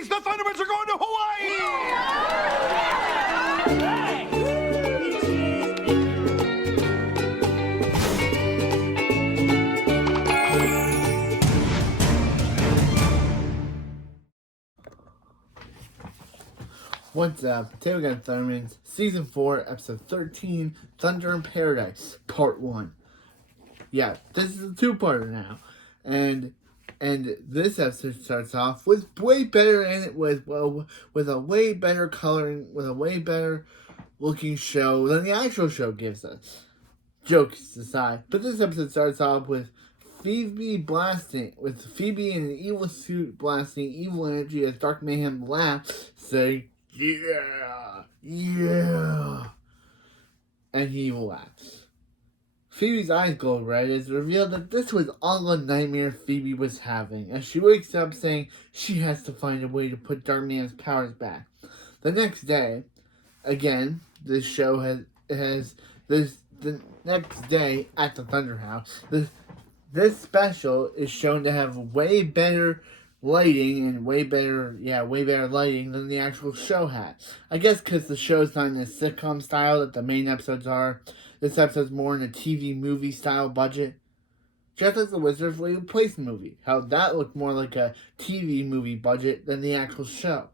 Ladies, the Thundermans are going to Hawaii! What's up? Today we got Thundermans, Season 4, Episode 13, Thunder in Paradise, Part 1. Yeah, this is a two-parter now. And this episode starts off with way better, and it was, well, with a way better coloring, with a way better looking show than the actual show gives us. Jokes aside. But this episode starts off with Phoebe in an evil suit blasting evil energy as Dark Mayhem laughs, saying, "Yeah, yeah," and he laughs. Phoebe's eyes glow red as revealed that this was all a nightmare Phoebe was having, as she wakes up saying she has to find a way to put Dark Man's powers back. The next day, again, this show has the next day at the Thunder House. This special is shown to have way better lighting and way better lighting than the actual show had. I guess because the show's not in a sitcom style that the main episodes are. This episode's more in a TV movie style budget. Just like the Wizard's Way Place movie. How that looked more like a TV movie budget than the actual show.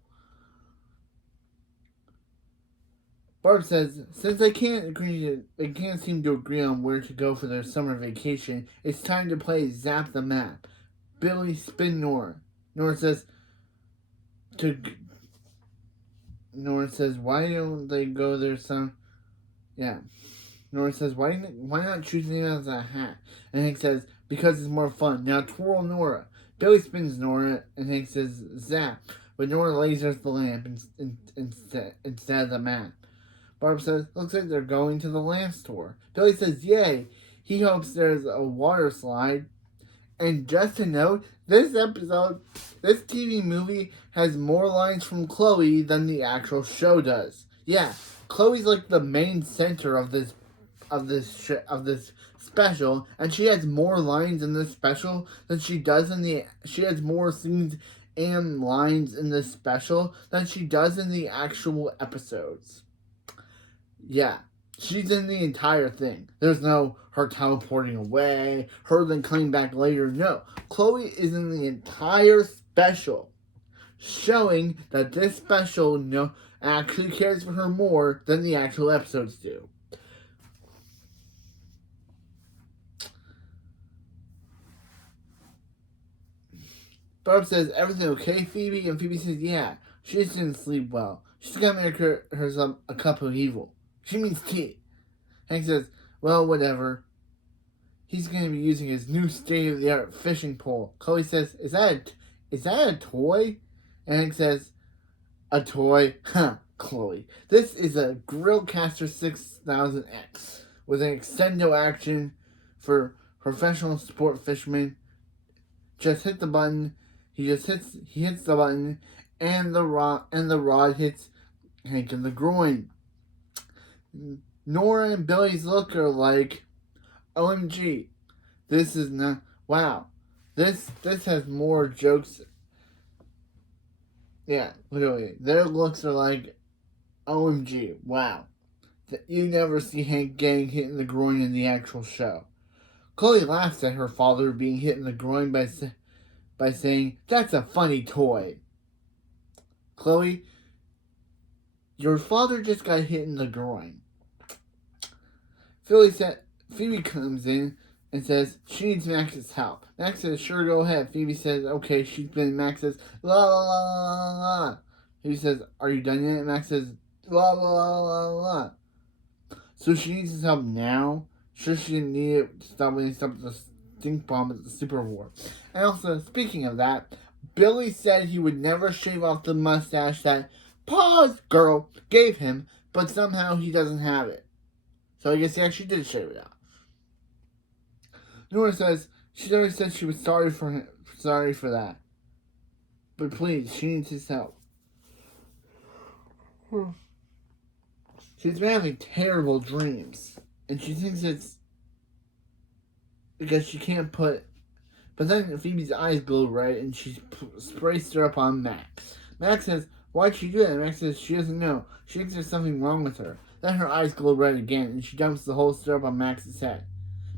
Barb says, since they can't seem to agree on where to go for their summer vacation, it's time to play Zap the Map. Billy spin Nora. Nora says, why don't they go there Nora says, why not choose him as a hat? And Hank says, because it's more fun. Now twirl Nora. Billy spins Nora, and Hank says, zap. But Nora lasers the lamp instead of the map. Barb says, looks like they're going to the lamp store. Billy says, yay. He hopes there's a water slide. And just to note, this TV movie has more lines from Chloe than the actual show does. Yeah, Chloe's like the main center of this special, and she has more lines in this special than she does she has more scenes and lines in this special than she does in the actual episodes. Yeah, she's in the entire thing. There's no her teleporting away, her then coming back later. No, Chloe is in the entire special, showing that this special actually cares for her more than the actual episodes do. Barb says, everything okay, Phoebe? And Phoebe says, yeah, she just didn't sleep well. She's gonna make herself a cup of evil. She means tea. Hank says, well, whatever. He's going to be using his new state-of-the-art fishing pole. Chloe says, is that a toy? And Hank says, a toy? Huh, Chloe. This is a Grillcaster 6000X with an extendo action for professional sport fishermen. Just hit the button. He hits the button, and the rod hits Hank in the groin. Nora and Billy's look are like, OMG, this is not, wow, this has more jokes. Yeah, literally, their looks are like, OMG, wow. You never see Hank getting hit in the groin in the actual show. Chloe laughs at her father being hit in the groin by saying, that's a funny toy. Chloe, your father just got hit in the groin. Phoebe comes in and says she needs Max's help. Max says, sure, go ahead. Phoebe says, okay, she's been. Max says, la la la la la. Phoebe says, are you done yet? Max says, la la la la la. So she needs his help now? Sure, she didn't need it to stop the stink bomb at the Super War. And also, speaking of that, Billy said he would never shave off the mustache that Pa's girl gave him, but somehow he doesn't have it. So I guess he actually did shave it off. Nora says she already said she was sorry for that. But please, she needs his help. She's been having terrible dreams. And she thinks it's because she can't put. But then Phoebe's eyes glow red and she sprays syrup on Max. Max says, why'd she do that? Max says she doesn't know. She thinks there's something wrong with her. Then her eyes glow red again, and she dumps the whole syrup on Max's head.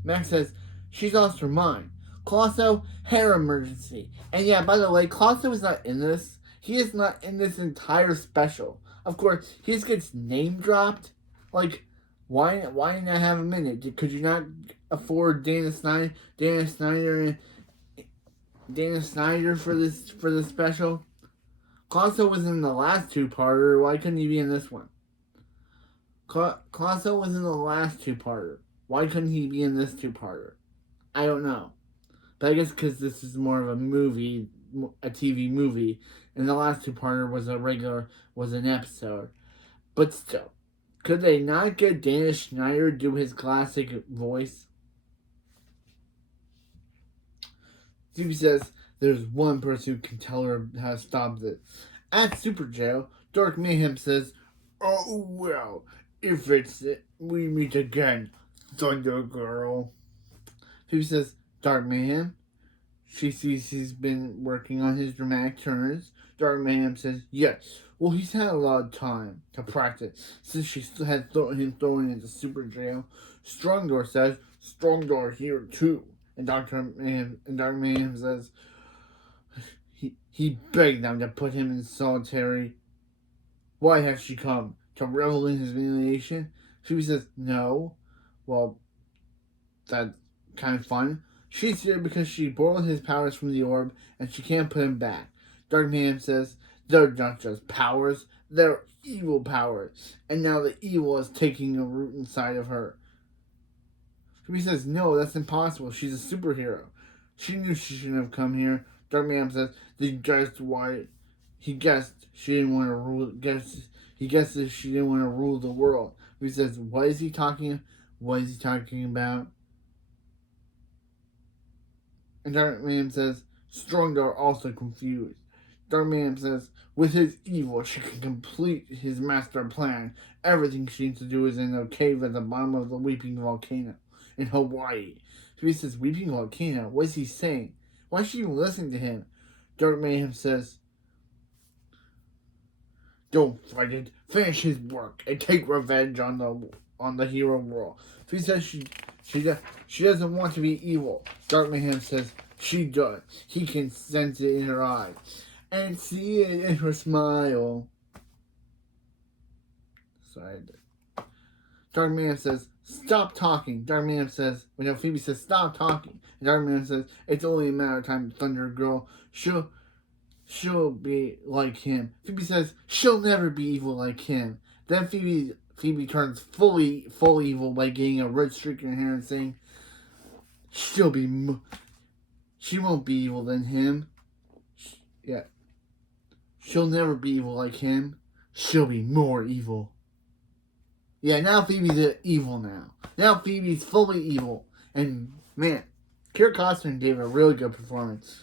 Max says, she's lost her mind. Colosso, hair emergency. And yeah, by the way, Colosso is not in this. He is not in this entire special. Of course, he just gets name dropped. Like, why not have him in it? Could you not afford Dana Snyder for this special? Colosso was in the last two-parter. Why couldn't he be in this one? Colosso was in the last two-parter. Why couldn't he be in this two-parter? I don't know. But I guess because this is more of a movie, a TV movie, and the last two-parter was an episode. But still, could they not get Dana Schneider do his classic voice? Phoebe says there's one person who can tell her how to stop this. At Super Jail, Dark Mayhem says, oh well, if it's it, we meet again, Thunder Girl. Phoebe says, Dark Mayhem? She sees he's been working on his dramatic turns. Dark Mayhem says, yes, well he's had a lot of time to practice since she had him thrown into Super Jail. Strongdoor says, Strongdoor here too. And Dark Mayhem says, he begged them to put him in solitary. Why has she come? To revel in his humiliation? Phoebe says, no. Well, that's kind of fun. She's here because she borrowed his powers from the orb and she can't put him back. Dark Mayhem says, they're not just powers, they're evil powers. And now the evil is taking a root inside of her. Phoebe says, no, that's impossible. She's a superhero. She knew she shouldn't have come here. Dark Mayhem says, he guessed she didn't want to rule. He guesses she didn't want to rule the world. He says, what is he talking about? And Dark Mayhem says, Strongdoor also confused. Dark Mayhem says, with his evil, she can complete his master plan. Everything she needs to do is in a cave at the bottom of the Weeping Volcano in Hawaii. He says, Weeping Volcano? What is he saying? Why is she even listening to him? Dark Mayhem says, don't fight it. Finish his work and take revenge on the hero world. He says she doesn't want to be evil. Dark Mayhem says she does. He can sense it in her eyes and see it in her smile. Sorry. Dark Mayhem says, stop talking. Dark Mayhem says, Phoebe says, stop talking. And Dark Mayhem says, it's only a matter of time. Thunder Girl, she'll be like him. Phoebe says, she'll never be evil like him. Then Phoebe turns full evil by getting a red streak in her hair and saying, she won't be evil than him. Yeah. She'll never be evil like him. She'll be more evil. Yeah, now Phoebe's evil now. Now Phoebe's fully evil. And, man, Kira Costner gave a really good performance.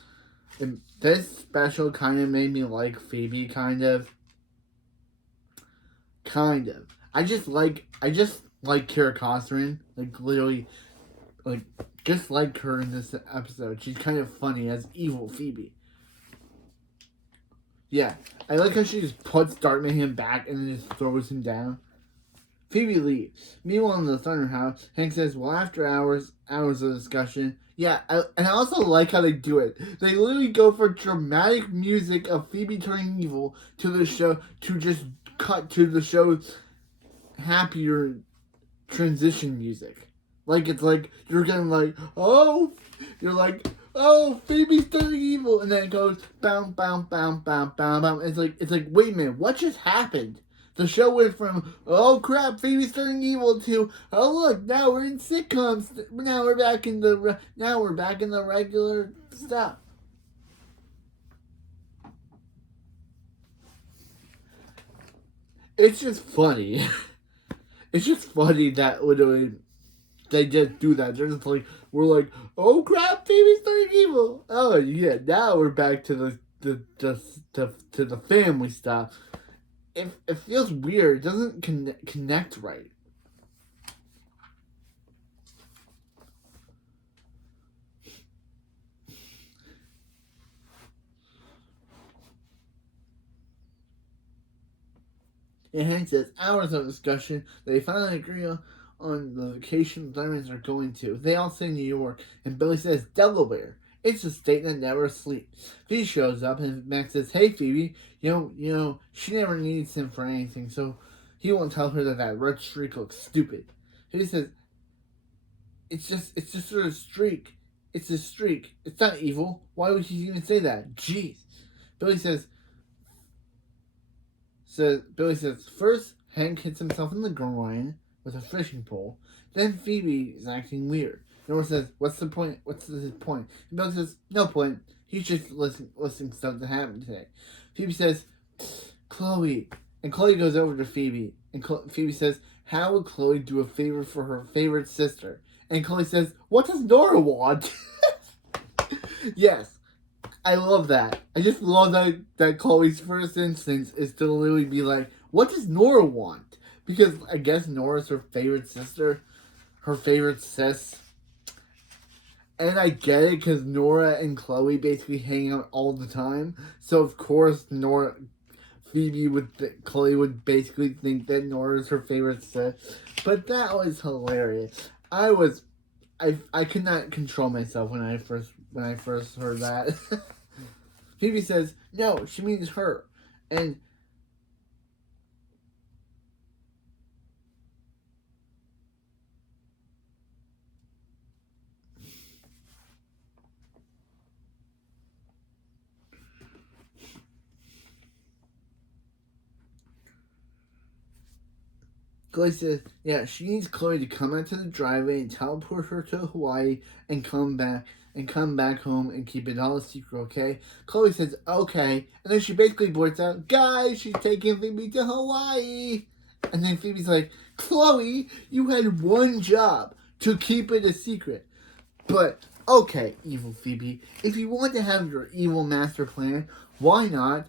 And this special kind of made me like Phoebe, kind of. I just like Kira Costner. Like, literally, like, just like her in this episode. She's kind of funny as evil Phoebe. Yeah, I like how she just puts Dark Mayhem back and then just throws him down. Phoebe leaves. Meanwhile, in the Thunder House, Hank says, well, after hours of discussion. Yeah, and I also like how they do it. They literally go for dramatic music of Phoebe turning evil to the show, to just cut to the show's happier transition music. Like, it's like, you're getting like, oh, Phoebe's turning evil, and then it goes, bam, bam, bam, bam, bam, bam. It's like, wait a minute, what just happened? The show went from, oh crap, Phoebe's turning evil to, oh look, now we're in sitcoms. Now we're back in the regular stuff. It's just funny. It's just funny that literally they just do that. They're just like, we're like, oh crap, Phoebe's turning evil. Oh yeah, now we're back to the family stuff. It feels weird. It doesn't connect right. And Hank says, hours of discussion, they finally agree on the vacation the thundermans are going to. They all say New York, and Billy says, Delaware. It's a state that never sleeps. Phoebe shows up, and Max says, hey, Phoebe, you know, she never needs him for anything, so he won't tell her that red streak looks stupid. Phoebe says, it's just a streak. It's a streak. It's not evil. Why would he even say that? Jeez. Billy says, first, Hank hits himself in the groin with a fishing pole. Then Phoebe is acting weird. Nora says, what's the point? What's his point? And Billy says, no point. He's just listing stuff that happened today. Phoebe says, Chloe. And Chloe goes over to Phoebe. And Phoebe says, how would Chloe do a favor for her favorite sister? And Chloe says, what does Nora want? Yes. I love that. I just love that Chloe's first instinct is to literally be like, what does Nora want? Because I guess Nora's her favorite sister. Her favorite sis. And I get it because Nora and Chloe basically hang out all the time. So of course Chloe would basically think that Nora's her favorite sis. But that was hilarious. I could not control myself when I first heard that. Phoebe says, no, she means her. And Chloe says, yeah, she needs Chloe to come out to the driveway and teleport her to Hawaii and come back home and keep it all a secret, okay? Chloe says, okay. And then she basically blurts out, guys, she's taking Phoebe to Hawaii. And then Phoebe's like, Chloe, you had one job, to keep it a secret. But, okay, evil Phoebe, if you want to have your evil master plan, why not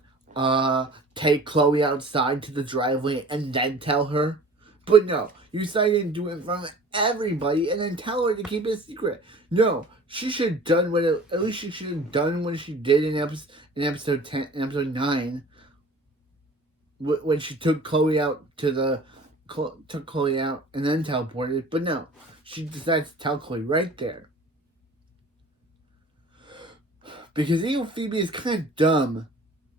take Chloe outside to the driveway and then tell her? But no, you decided to do it in front of everybody and then tell her to keep it a secret. No, she should have done at least she should have done what she did in episode 9, when she took Chloe out and then teleported. But no, she decides to tell Chloe right there. Because evil Phoebe is kind of dumb.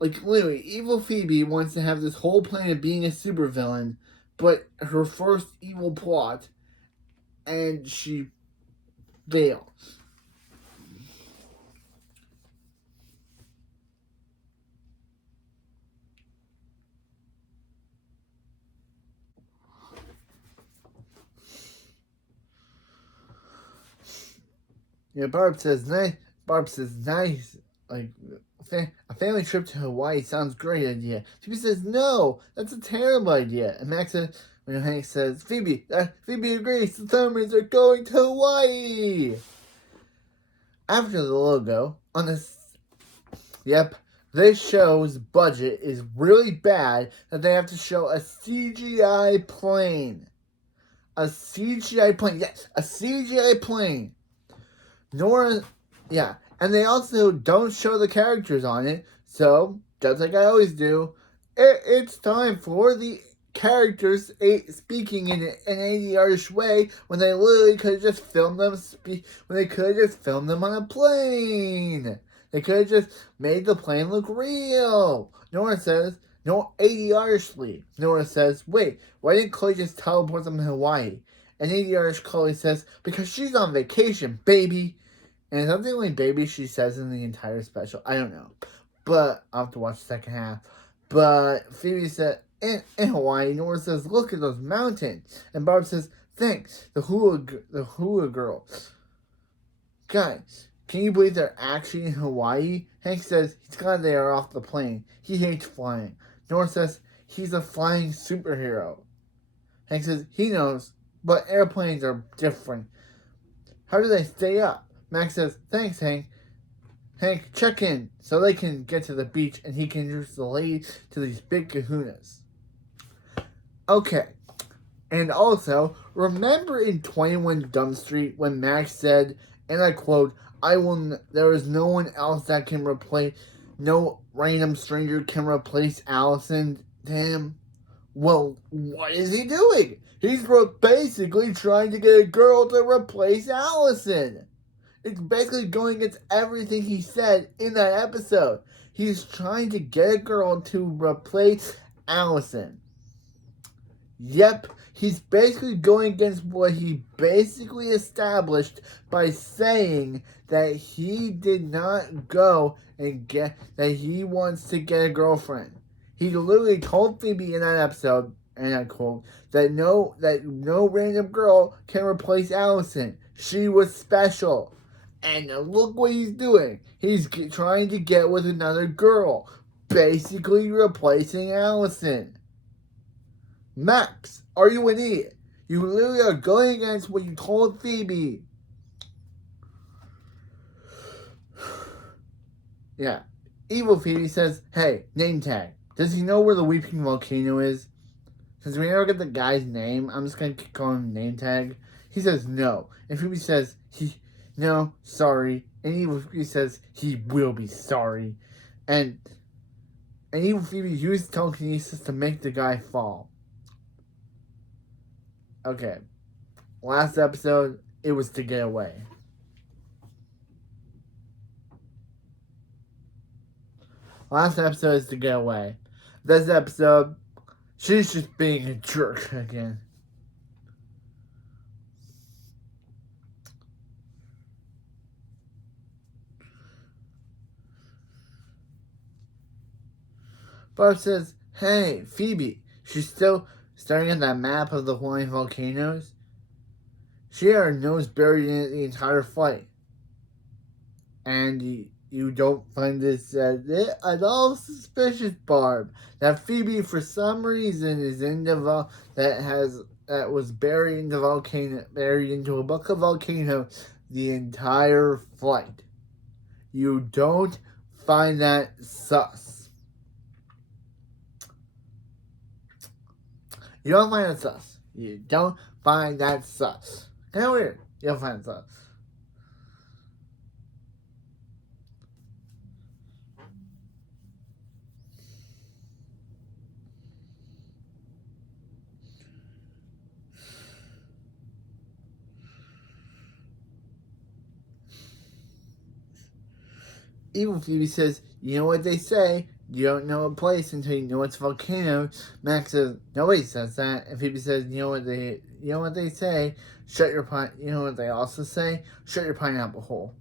Like, literally, evil Phoebe wants to have this whole plan of being a supervillain, but her first evil plot, and she fails. Yeah, Barb says, nice. Like, a family trip to Hawaii sounds great idea. Phoebe says, no, that's a terrible idea. And Hank says, Phoebe agrees, the thundermans are going to Hawaii. After the logo, this show's budget is really bad that they have to show a CGI plane. A CGI plane, yes, a CGI plane. And they also don't show the characters on it, so, just like I always do, it's time for the characters speaking in an ADR-ish way when they literally could have just filmed them on a plane. They could have just made the plane look real. Nora says, no, ADR-ishly. Nora says, wait, why didn't Chloe just teleport them to Hawaii? And ADR-ish Chloe says, because she's on vacation, baby. And it's not the only baby she says in the entire special. I don't know. But I'll have to watch the second half. But Phoebe said, in Hawaii, Nora says, look at those mountains. And Barb says, thanks, the hula girl. Guys, can you believe they're actually in Hawaii? Hank says, he's glad they are off the plane. He hates flying. Nora says, he's a flying superhero. Hank says, he knows, but airplanes are different. How do they stay up? Max says, thanks, Hank. Hank, check in so they can get to the beach and he can introduce the lady to these big kahunas. Okay. And also, remember in 21 Dumb Street when Max said, and I quote, there is no one else that can replace, no random stranger can replace Allison to him? Well, what is he doing? He's basically trying to get a girl to replace Allison. It's basically going against everything he said in that episode. He's trying to get a girl to replace Allison. Yep, he's basically going against what he basically established by saying that he did not go and that he wants to get a girlfriend. He literally told Phoebe in that episode, and I quote, that no random girl can replace Allison. She was special. And look what he's doing. He's trying to get with another girl, basically replacing Allison. Max, are you an idiot? You literally are going against what you told Phoebe. Yeah. Evil Phoebe says, hey, name tag. Does he know where the weeping volcano is? Since we never get the guy's name, I'm just going to keep calling him name tag. He says no. And Phoebe says, no, sorry. And Evil Phoebe says, he will be sorry. And Evil Phoebe used telekinesis to make the guy fall. Okay. Last episode, it was to get away. Last episode is to get away. This episode, she's just being a jerk again. Barb says, hey, Phoebe, she's still staring at that map of the Hawaiian volcanoes. She had her nose buried in it the entire flight. And you don't find this at all suspicious, Barb. That Phoebe, for some reason, is in the that was buried in the volcano, buried into a bucket of volcano the entire flight. You don't find that sus. You don't find that sus. You don't find that sus. Kind of weird. You don't find it sus. Evil Phoebe says, you know what they say, you don't know a place until you know it's a volcano. Max says, nobody says that. And Phoebe says, you know what they say, you know what they also say, shut your pineapple hole.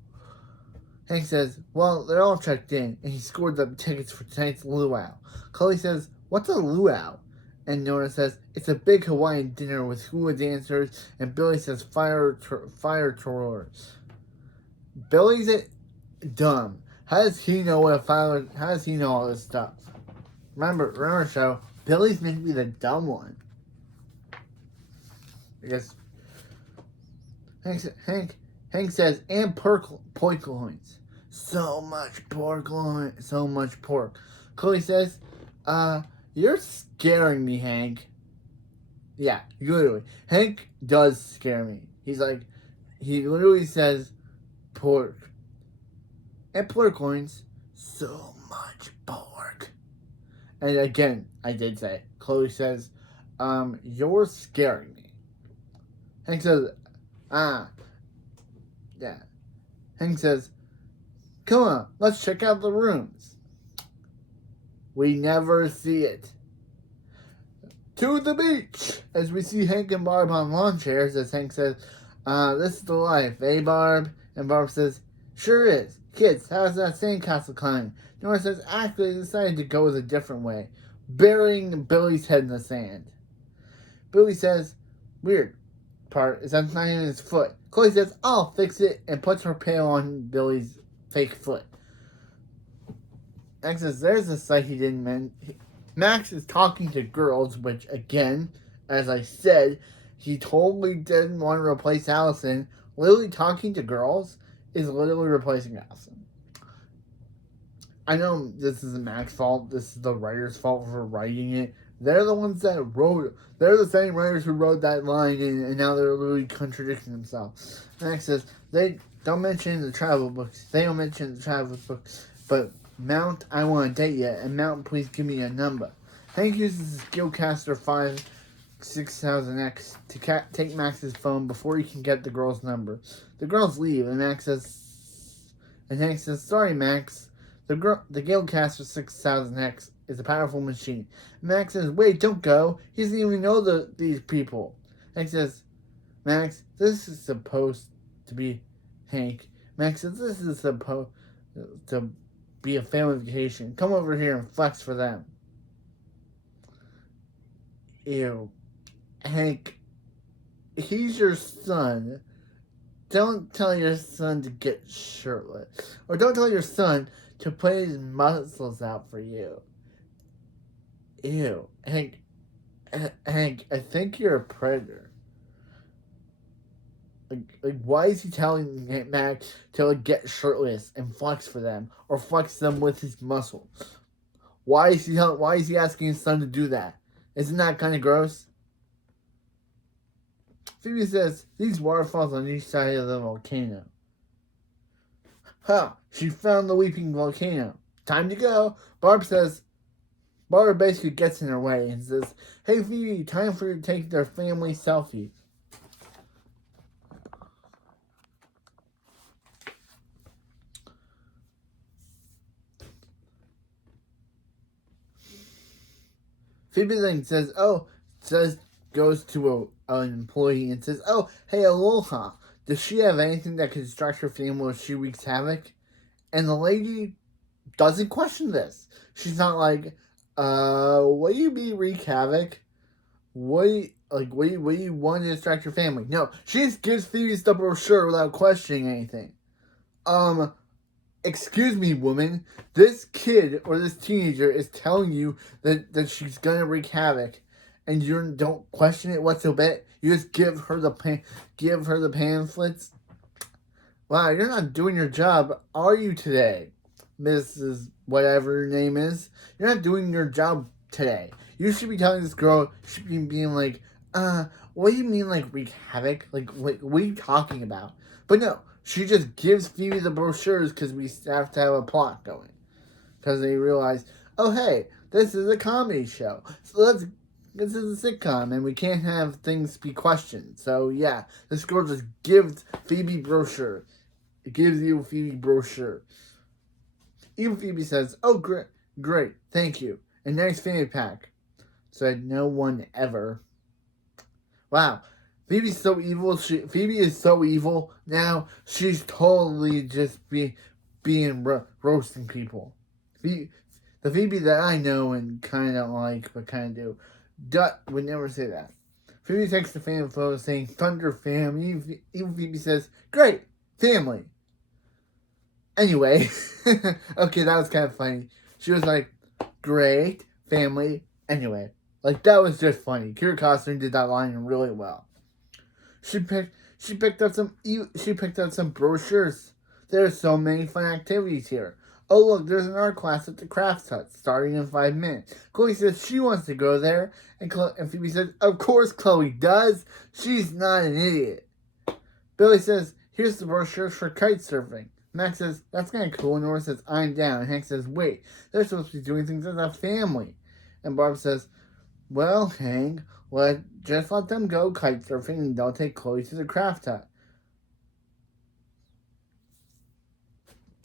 Hank says, well, they're all checked in, and he scored the tickets for tonight's luau. Chloe says, what's a luau? And Nora says, it's a big Hawaiian dinner with hula dancers, and Billy says, fire twirlers. Billy's dumb. How does he know how does he know all this stuff? Remember show, Billy's meant to be the dumb one. I guess Hank says, and pork loins. So much pork loin, so much pork. Chloe says, you're scaring me, Hank. Yeah, literally. Hank does scare me. He literally says pork. And pork loins, so much pork. And again, I did say it. Chloe says, you're scaring me. Hank says, yeah. Hank says, come on, let's check out the rooms. We never see it. To the beach! As we see Hank and Barb on lawn chairs, as Hank says, this is the life, eh, Barb? And Barb says, sure is. Kids, how's that sandcastle climbing? Nora says, actually, they decided to go a different way, burying Billy's head in the sand. Billy says, weird part is that's not even his foot. Chloe says, I'll fix it, and puts her pail on Billy's fake foot. Max says, there's a sight he didn't mention. Max is talking to girls, which, again, as I said, he totally didn't want to replace Allison. Literally talking to girls is literally replacing Allison. I know this isn't Max's fault. This is the writer's fault for writing it. They're the ones that wrote it. They're the same writers who wrote that line, and now they're literally contradicting themselves. Max says, they don't mention the travel books. They don't mention the travel books. But Mount, I want to date you. And Mount, please give me a number. Hank uses his Skillcaster 6000X to take Max's phone before he can get the girl's number. The girls leave, and Hank says, "Sorry, Max. The Skillcaster 6000X is a powerful machine." Max says, "Wait, don't go. He doesn't even know these people." Hank says, "Max, this is supposed to be Hank." Max says, "This is supposed to be a family vacation. Come over here and flex for them." Ew. Hank, he's your son. Don't tell your son to get shirtless. Or don't tell your son to put his muscles out for you. Ew. Hank, I think you're a predator. Like, why is he telling Max to get shirtless and flex for them, or flex them with his muscles? Why is he asking his son to do that? Isn't that kind of gross? Phoebe says, "These waterfalls on each side of the volcano." Huh, she found the weeping volcano. Time to go. Barb basically gets in her way and says, "Hey Phoebe, time for you to take their family selfie." Phoebe then goes to an employee and says, "Oh, hey, Aloha. Does she have anything that could distract her family if she wreaks havoc?" And the lady doesn't question this. She's not like, what do you mean wreak havoc? What do you want to distract your family? No, she just gives Phoebe the brochure without questioning anything. Excuse me, woman. This kid or this teenager is telling you that she's gonna wreak havoc, and you don't question it whatsoever. You just give her the pamphlets. Wow, you're not doing your job, are you today, Mrs. Whatever your name is? You're not doing your job today. You should be telling this girl. You should be being like, what do you mean like wreak havoc? Like, what are you talking about? But no. She just gives Phoebe the brochures because we have to have a plot going. Because they realize, oh hey, this is a comedy show. So this is a sitcom and we can't have things be questioned. So yeah, this girl just gives Phoebe brochure. It gives you Phoebe brochure. Even Phoebe says, "Oh great, thank you. A nice fanny pack." Said no one ever. Wow. Phoebe's so evil. Phoebe is so evil now. She's totally just roasting people. The Phoebe that I know and kind of like, but kind of would never say that. Phoebe takes the fan photo saying "Thunder Fam." Even Phoebe says, "Great family." Anyway, okay, that was kind of funny. She was like, "Great family." Anyway, like that was just funny. Kira Costner did that line really well. She picked up some brochures. There's so many fun activities here. Oh look, there's an art class at the Crafts Hut starting in 5 minutes. Chloe says she wants to go there, and Phoebe says, "Of course Chloe does. She's not an idiot." Billy says, "Here's the brochures for kite surfing." Max says, "That's kind of cool." And Nora says, "I'm down." And Hank says, "Wait, they're supposed to be doing things as a family." And Barb says, "Well, Hank, just let them go kite surfing and they'll take Chloe to the craft hut."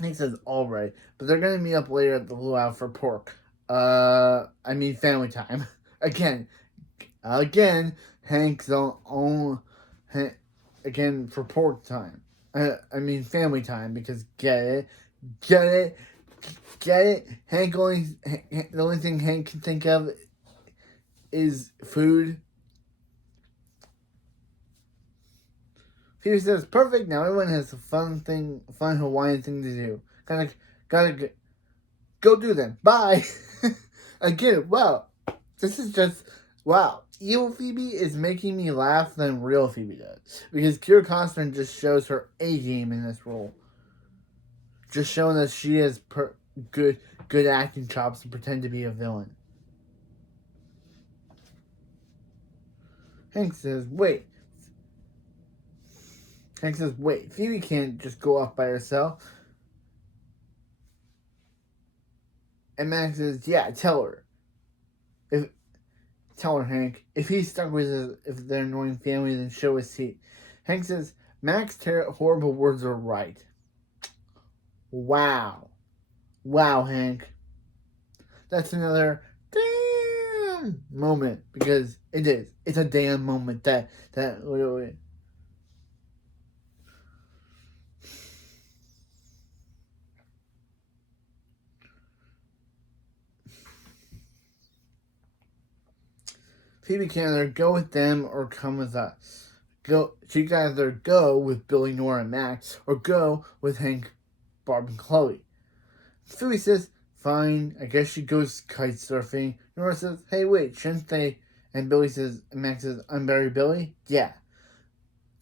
Hank says, "Alright, but they're gonna meet up later at the luau for pork. Family time." Again, Hank's own, again, for pork time. Family time, because get it? Hank the only thing Hank can think of is food. Phoebe says, "Perfect. Now everyone has a fun Hawaiian thing to do. Gotta go do them. Bye." Again, wow. This is just, wow. Evil Phoebe is making me laugh than real Phoebe does. Because Kira Costner just shows her A game in this role. Just showing that she has good acting chops to pretend to be a villain. Hank says, wait, Phoebe can't just go off by herself. And Max says, "Yeah, tell her. Tell her, Hank. If he's stuck with their annoying family, then show his teeth. Hank says, Mac's horrible words are right. Wow. Wow, Hank. That's another damn moment, because it is. It's a damn moment that literally. Phoebe can either go with them or come with us. She can either go with Billy, Nora, and Max, or go with Hank, Barb, and Chloe. Phoebe says, fine, I guess she goes kite surfing. Nora says, hey, wait, shouldn't they? And Max says, unbury Billy? Yeah.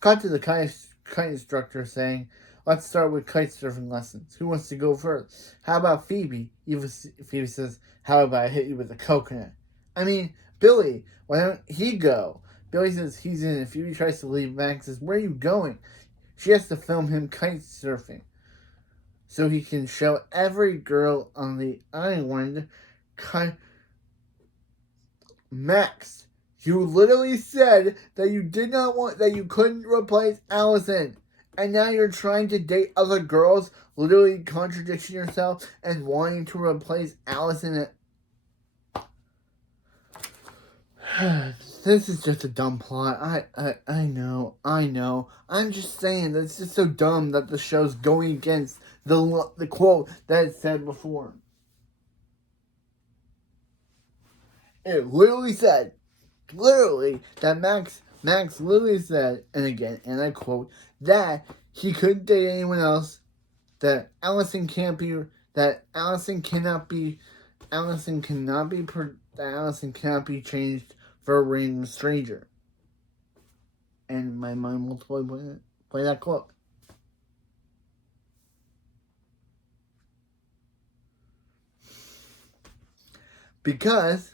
Cut to the kite instructor saying, let's start with kite surfing lessons. Who wants to go first? How about Phoebe? Phoebe says, how about I hit you with a coconut? I mean, Billy, why don't he go? Billy says he's in. If Phoebe tries to leave, Max says, where are you going? She has to film him kite surfing so he can show every girl on the island. Max, you literally said that you couldn't replace Allison. And now you're trying to date other girls, literally contradicting yourself and wanting to replace Allison. This is just a dumb plot. I know. I'm just saying that it's just so dumb that the show's going against the quote that it said before. It literally said, that Max literally said, and again, and I quote, that he couldn't date anyone else, that Allison cannot be changed for a random stranger. And my mind will play that quote. Because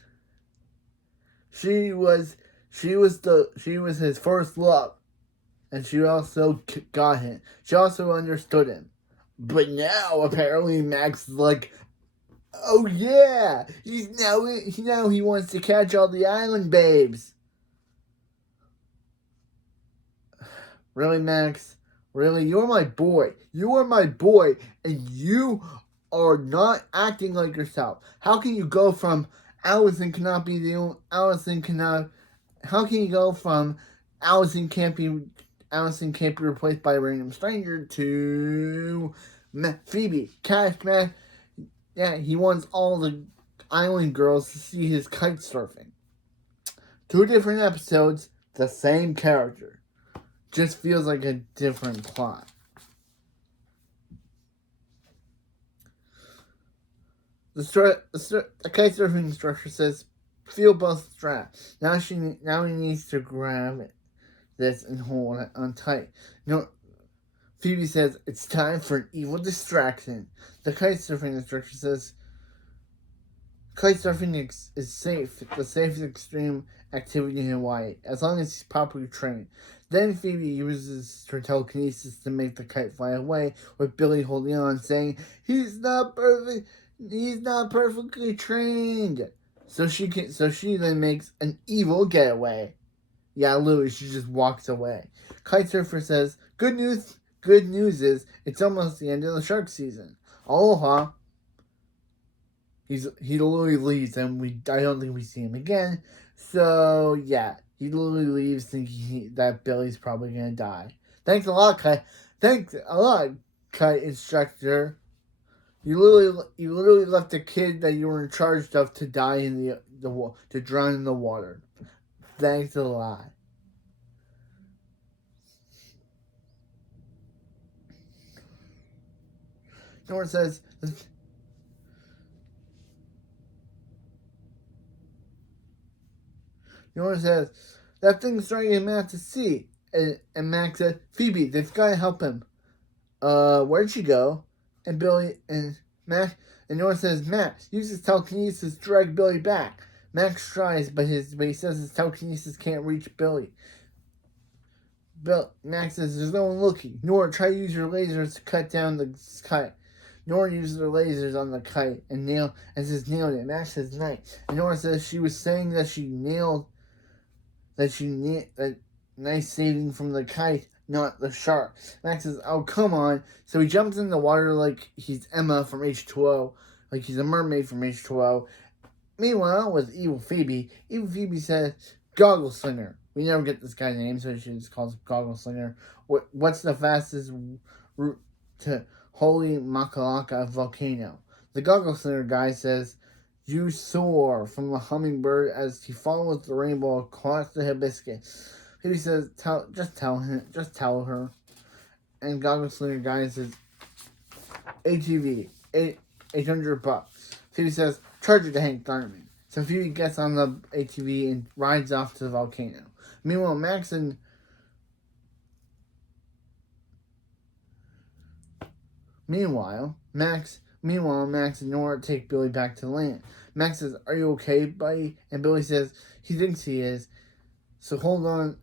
she was his first love, and she also got him. She also understood him. But now apparently Max is like, oh yeah, he wants to catch all the island babes. Really, Max? Really? You're my boy. And you are not acting like yourself. How can you go from Allison can't be replaced by a random stranger to Phoebe, Cash Man? Yeah, he wants all the island girls to see his kite surfing. 2 different episodes, the same character. Just feels like a different plot. The kite surfing instructor says, feel both straps. Now he needs to grab this and hold it on tight. Phoebe says, it's time for an evil distraction. The kite surfing instructor says, kite surfing is safe, the safest extreme activity in Hawaii, as long as he's properly trained. Then Phoebe uses her telekinesis to make the kite fly away, with Billy holding on, saying, he's not perfectly trained. So she then makes an evil getaway. Yeah, literally, she just walks away. Kite surfer says, good news is it's almost the end of the shark season. Aloha. He literally leaves, and I don't think we see him again. So yeah, he literally leaves thinking that Billy's probably gonna die. Thanks a lot, Kite instructor. You literally left the kid that you were in charge of to die in to drown in the water. Thanks a lot. Nora says, that thing's dragging him out to sea. And Max said, Phoebe, they've got to help him. Where'd she go? And Billy and Max, and Nora says, Max, use his telekinesis to drag Billy back. Max tries, but he says his telekinesis can't reach Billy. Max says, there's no one looking. Nora, try to use your lasers to cut down the kite. Nora uses her lasers on the kite and says nailed it. Max says nice. And Nora says she was saying that that nice saving from the kite, not the shark. Max says, oh, come on. So he jumps in the water like he's Emma from H2O, like he's a mermaid from H2O. Meanwhile, with Evil Phoebe says, Goggle Slinger. We never get this guy's name, so she just calls him Goggle Slinger. What's the fastest route to Holy Makalaka volcano? The Goggle Slinger guy says, you soar from the hummingbird as he follows the rainbow across the hibiscus. Phoebe says, just tell her. And Goggle Slinger guy says, ATV, $800. Phoebe says, charge it to Hank Thunderman. So Phoebe gets on the ATV and rides off to the volcano. Meanwhile, Max and Nora take Billy back to land. Max says, are you okay, buddy? And Billy says, he thinks he is. So hold on.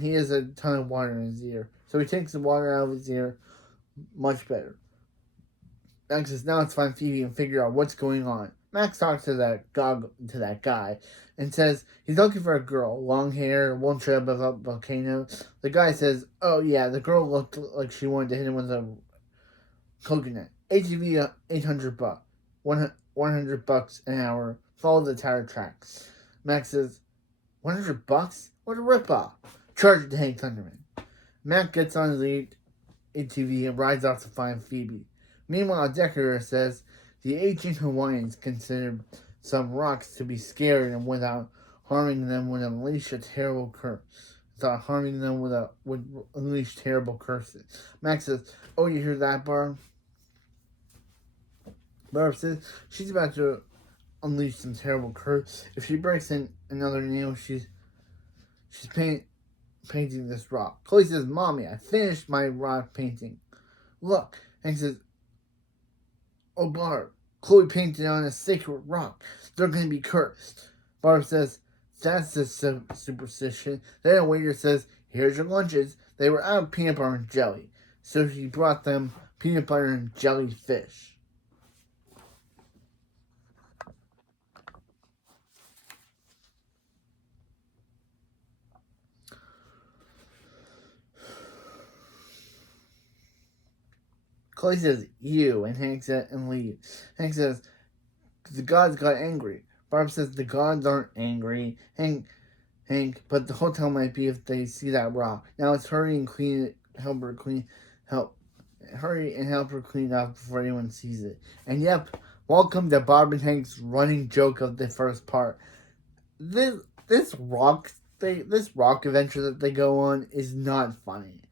He has a ton of water in his ear. So he takes the water out of his ear. Much better. Max says, now it's find Phoebe and figure out what's going on. Max talks to that guy and says he's looking for a girl. Long hair, won't show up at a volcano. The guy says, oh yeah, the girl looked like she wanted to hit him with a coconut. ATV $800. $100 an hour. Follow the tire tracks. Max says, $100? What a ripoff. Charge it to Hank Thunderman. Max gets on his ATV and rides off to find Phoebe. Meanwhile, Decker says the ancient Hawaiians considered some rocks to be scary and without harming them would unleash a terrible curse. Would unleash terrible curses. Max says, oh, you hear that, Barb? Barb says she's about to unleash some terrible curse. If she breaks in another nail, she's painting this rock. Chloe says, Mommy, I finished my rock painting. Look. Hank says, oh, Barb, Chloe painted on a sacred rock. They're going to be cursed. Barb says, that's a superstition. Then a waiter says, here's your lunches. They were out of peanut butter and jelly. So he brought them peanut butter and jelly fish. Chloe says, you, and Hank says, and leaves. Hank says, the gods got angry. Barb says, the gods aren't angry. Hank, but the hotel might be if they see that rock. Now let's hurry and help her clean up before anyone sees it. And yep, welcome to Barb and Hank's running joke of the first part. This rock adventure that they go on is not funny.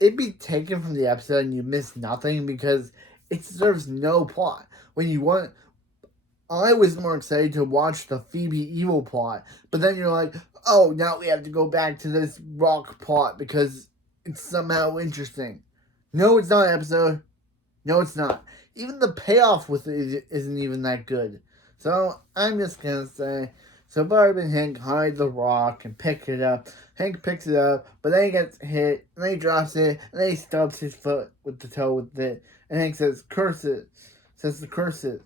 It'd be taken from the episode and you miss nothing because it serves no plot. I was more excited to watch the Phoebe evil plot, but then you're like, oh, now we have to go back to this rock plot because it's somehow interesting. No, it's not an episode. No, it's not. Even the payoff with it isn't even that good. So I'm just gonna say, so Barb and Hank hide the rock and pick it up. Hank picks it up, but then he gets hit, and then he drops it, and then he stubs his foot with the toe with it. And Hank says, curse it. Says the curse it.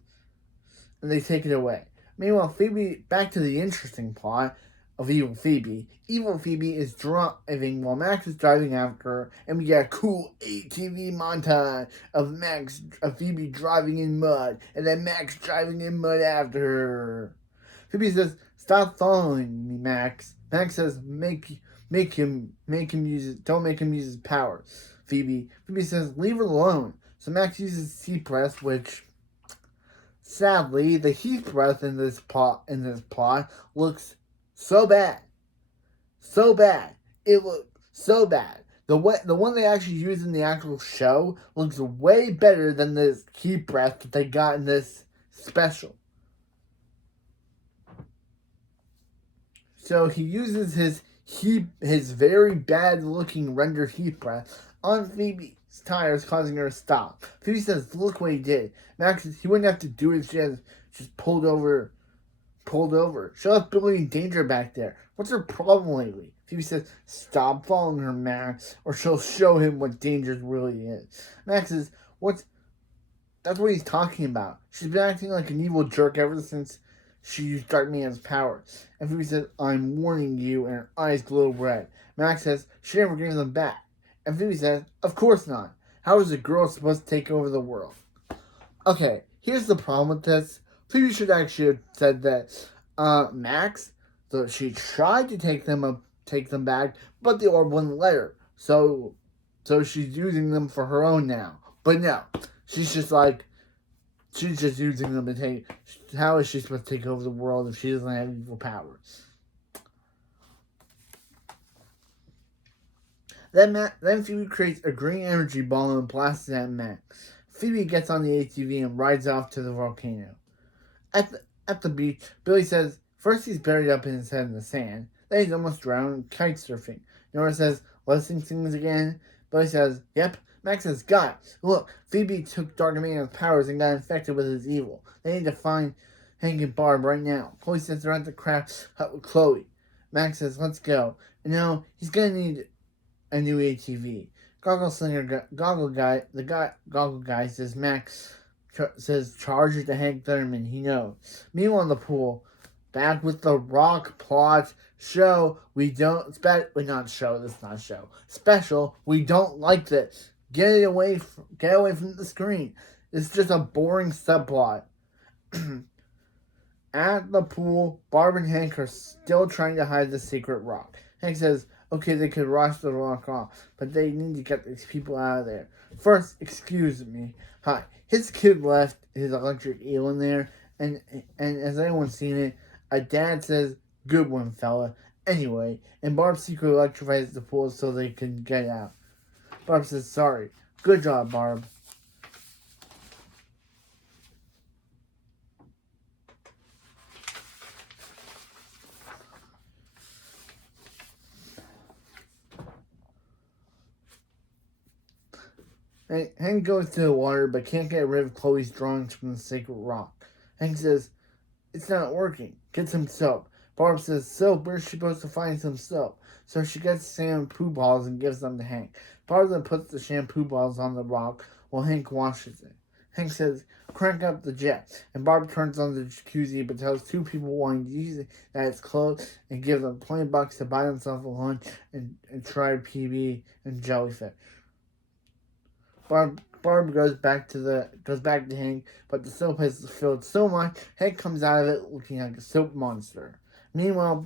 And they take it away. Meanwhile, Phoebe, back to the interesting plot of Evil Phoebe. Evil Phoebe is driving while Max is driving after her, and we get a cool ATV montage of Phoebe driving in mud, and then Max driving in mud after her. Phoebe says, stop following me, Max. Max says, make him use it. Don't make him use his power. Phoebe says, leave her alone. So Max uses heat breath, which sadly the heat breath in this plot looks so bad. It looks so bad. The one they actually use in the actual show looks way better than this heat breath that they got in this special. So he uses his very bad looking rendered heat breath on Phoebe's tires, causing her to stop. Phoebe says, look what he did. Max says he wouldn't have to do it, she has just pulled over. She left Billy in danger back there. What's her problem lately? Phoebe says, stop following her, Max, or she'll show him what danger really is. Max says, That's what he's talking about. She's been acting like an evil jerk ever since she used Dark Man's power. And Phoebe says, I'm warning you, and her eyes glow red. Max says, she never gave them back. And Phoebe says, of course not. How is a girl supposed to take over the world? Okay, here's the problem with this. Phoebe should actually have said that Max, so she tried to take them back, but the orb wouldn't let her. So she's using them for her own now. But no, she's just using them to take. How is she supposed to take over the world if she doesn't have evil powers? Then Phoebe creates a green energy ball and blasts it at Max. Phoebe gets on the ATV and rides off to the volcano. At the beach, Billy says first he's buried up in his head in the sand, then he's almost drowned kite surfing. Nora says, let's sing things again. Billy says, yep. Max says, guys, look, Phoebe took Dark Man's powers and got infected with his evil. They need to find Hank and Barb right now. Chloe says they're at the craft hut with Chloe. Max says, let's go. And now he's gonna need a new ATV. Goggle guy says Max says charge it to Hank Thurman. He knows. Meanwhile in the pool, back with the rock plot show. We don't not show. This is not show. Special. We don't like this. Get away from the screen. It's just a boring subplot. At the pool, Barb and Hank are still trying to hide the secret rock. Hank says, okay, they could rush the rock off, but they need to get these people out of there. First, excuse me. Hi. His kid left his electric eel in there, and as anyone's seen it, a dad says, good one, fella. Anyway, and Barb secretly electrifies the pool so they can get out. Barb says, sorry. Good job, Barb. Hank goes to the water but can't get rid of Chloe's drawings from the sacred rock. Hank says, it's not working. Get some soap. Barb says, soap? Where's she supposed to find some soap? So she gets shampoo balls and gives them to Hank. Barb then puts the shampoo balls on the rock while Hank washes it. Hank says, crank up the jet. And Barb turns on the jacuzzi but tells two people wanting to use it that it's closed and gives them $20 to buy themselves a lunch and try PB and jellyfish. Barb goes back to Hank, but the soap has filled so much, Hank comes out of it looking like a soap monster. Meanwhile,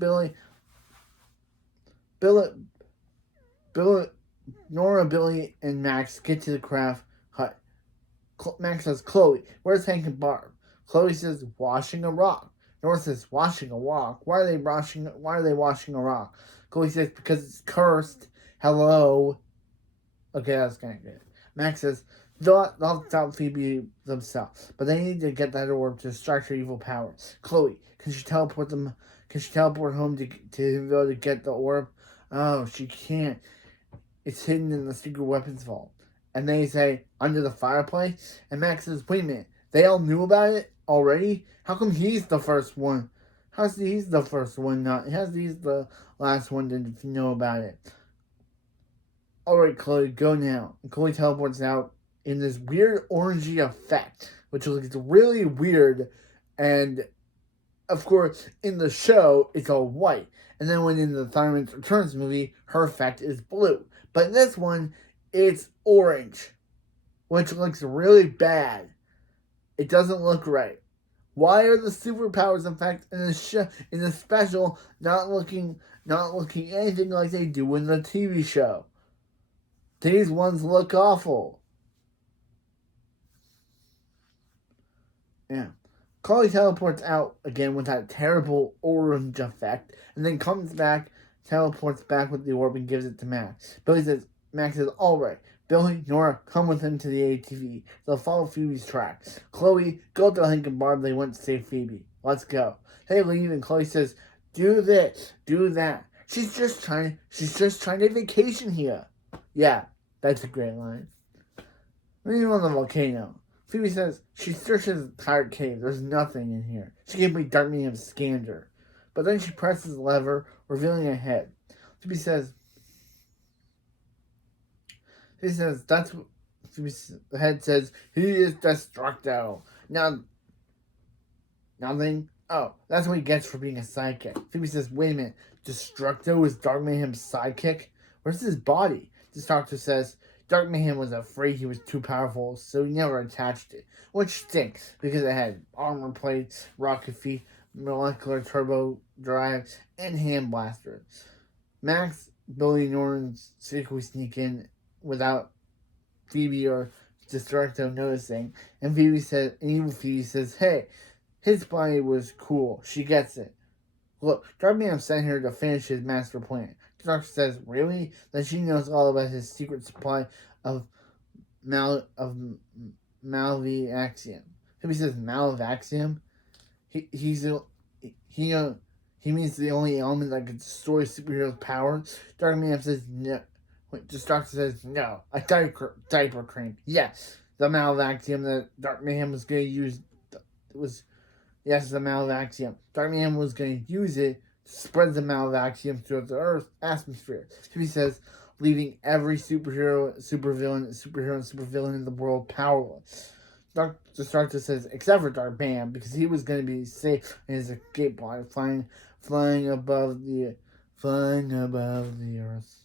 Nora, Billy, and Max get to the craft hut. Max says, Chloe, where's Hank and Barb? Chloe says, washing a rock. Nora says, washing a rock? Why are they washing a rock? Chloe says, because it's cursed. Hello. Okay, that's kind of good. Max says, they'll stop Phoebe themselves, but they need to get that orb to distract her evil powers. Chloe, can she teleport home to be able to get the orb? Oh, she can't. It's hidden in the secret weapons vault. And they say, under the fireplace? And Max says, wait a minute, they all knew about it already? How come he's the first one? How's he's the first one not? How's he's the last one to know about it? Alright, Chloe, go now. And Chloe teleports out in this weird orangey effect, which looks really weird. And, of course, in the show, it's all white. And then when in the Thundermans Returns movie, her effect is blue. But in this one, it's orange, which looks really bad. It doesn't look right. Why are the superpowers effects in the special not looking anything like they do in the TV show? These ones look awful. Yeah. Chloe teleports out again with that terrible orange effect, and then comes back, teleports back with the orb and gives it to Max. Max says, alright, Billy, Nora, come with him to the ATV. They'll follow Phoebe's tracks. Chloe, go to Hank and Barb, they went to save Phoebe. Let's go. They leave, and Chloe says, do this, do that. She's just trying to vacation here. Yeah, that's a great line. Meanwhile, on the volcano, Phoebe says she searches the entire cave. There's nothing in here. She can't believe Dark Man scanned her. But then she presses the lever, revealing a head. Phoebe says The head says, he is Destructo. Now, nothing? Oh, that's what he gets for being a sidekick. Phoebe says, wait a minute, Destructo is Dark Mayhem's sidekick? Where's his body? This doctor says, Dark Mayhem was afraid he was too powerful, so he never attached it. Which stinks, because it had armor plates, rocket feet, molecular turbo drive, and hand blaster. Max, Billy, and Norton secretly sneak in without Phoebe or Destructo noticing, and evil Phoebe says, hey, his body was cool. She gets it. Look, Dark Mayhem sent her to finish his master plan. The doctor says, really? Then she knows all about his secret supply of Malvaxium. Phoebe says, Malvaxium? He means the only element that can destroy superheroes' power. Dark Mayhem says, no. The doctor says, no. A diaper cream. Yes. The Malvaxium that Dark Mayhem was going to use Yes, the Malvaxium. Dark Mayhem was going to use it to spread the Malvaxium throughout the Earth's atmosphere. He says, leaving every supervillain, and supervillain in the world powerless. The Starter says, except for Dark Mayhem, because he was going to be safe in his escape pod, flying above the Earth.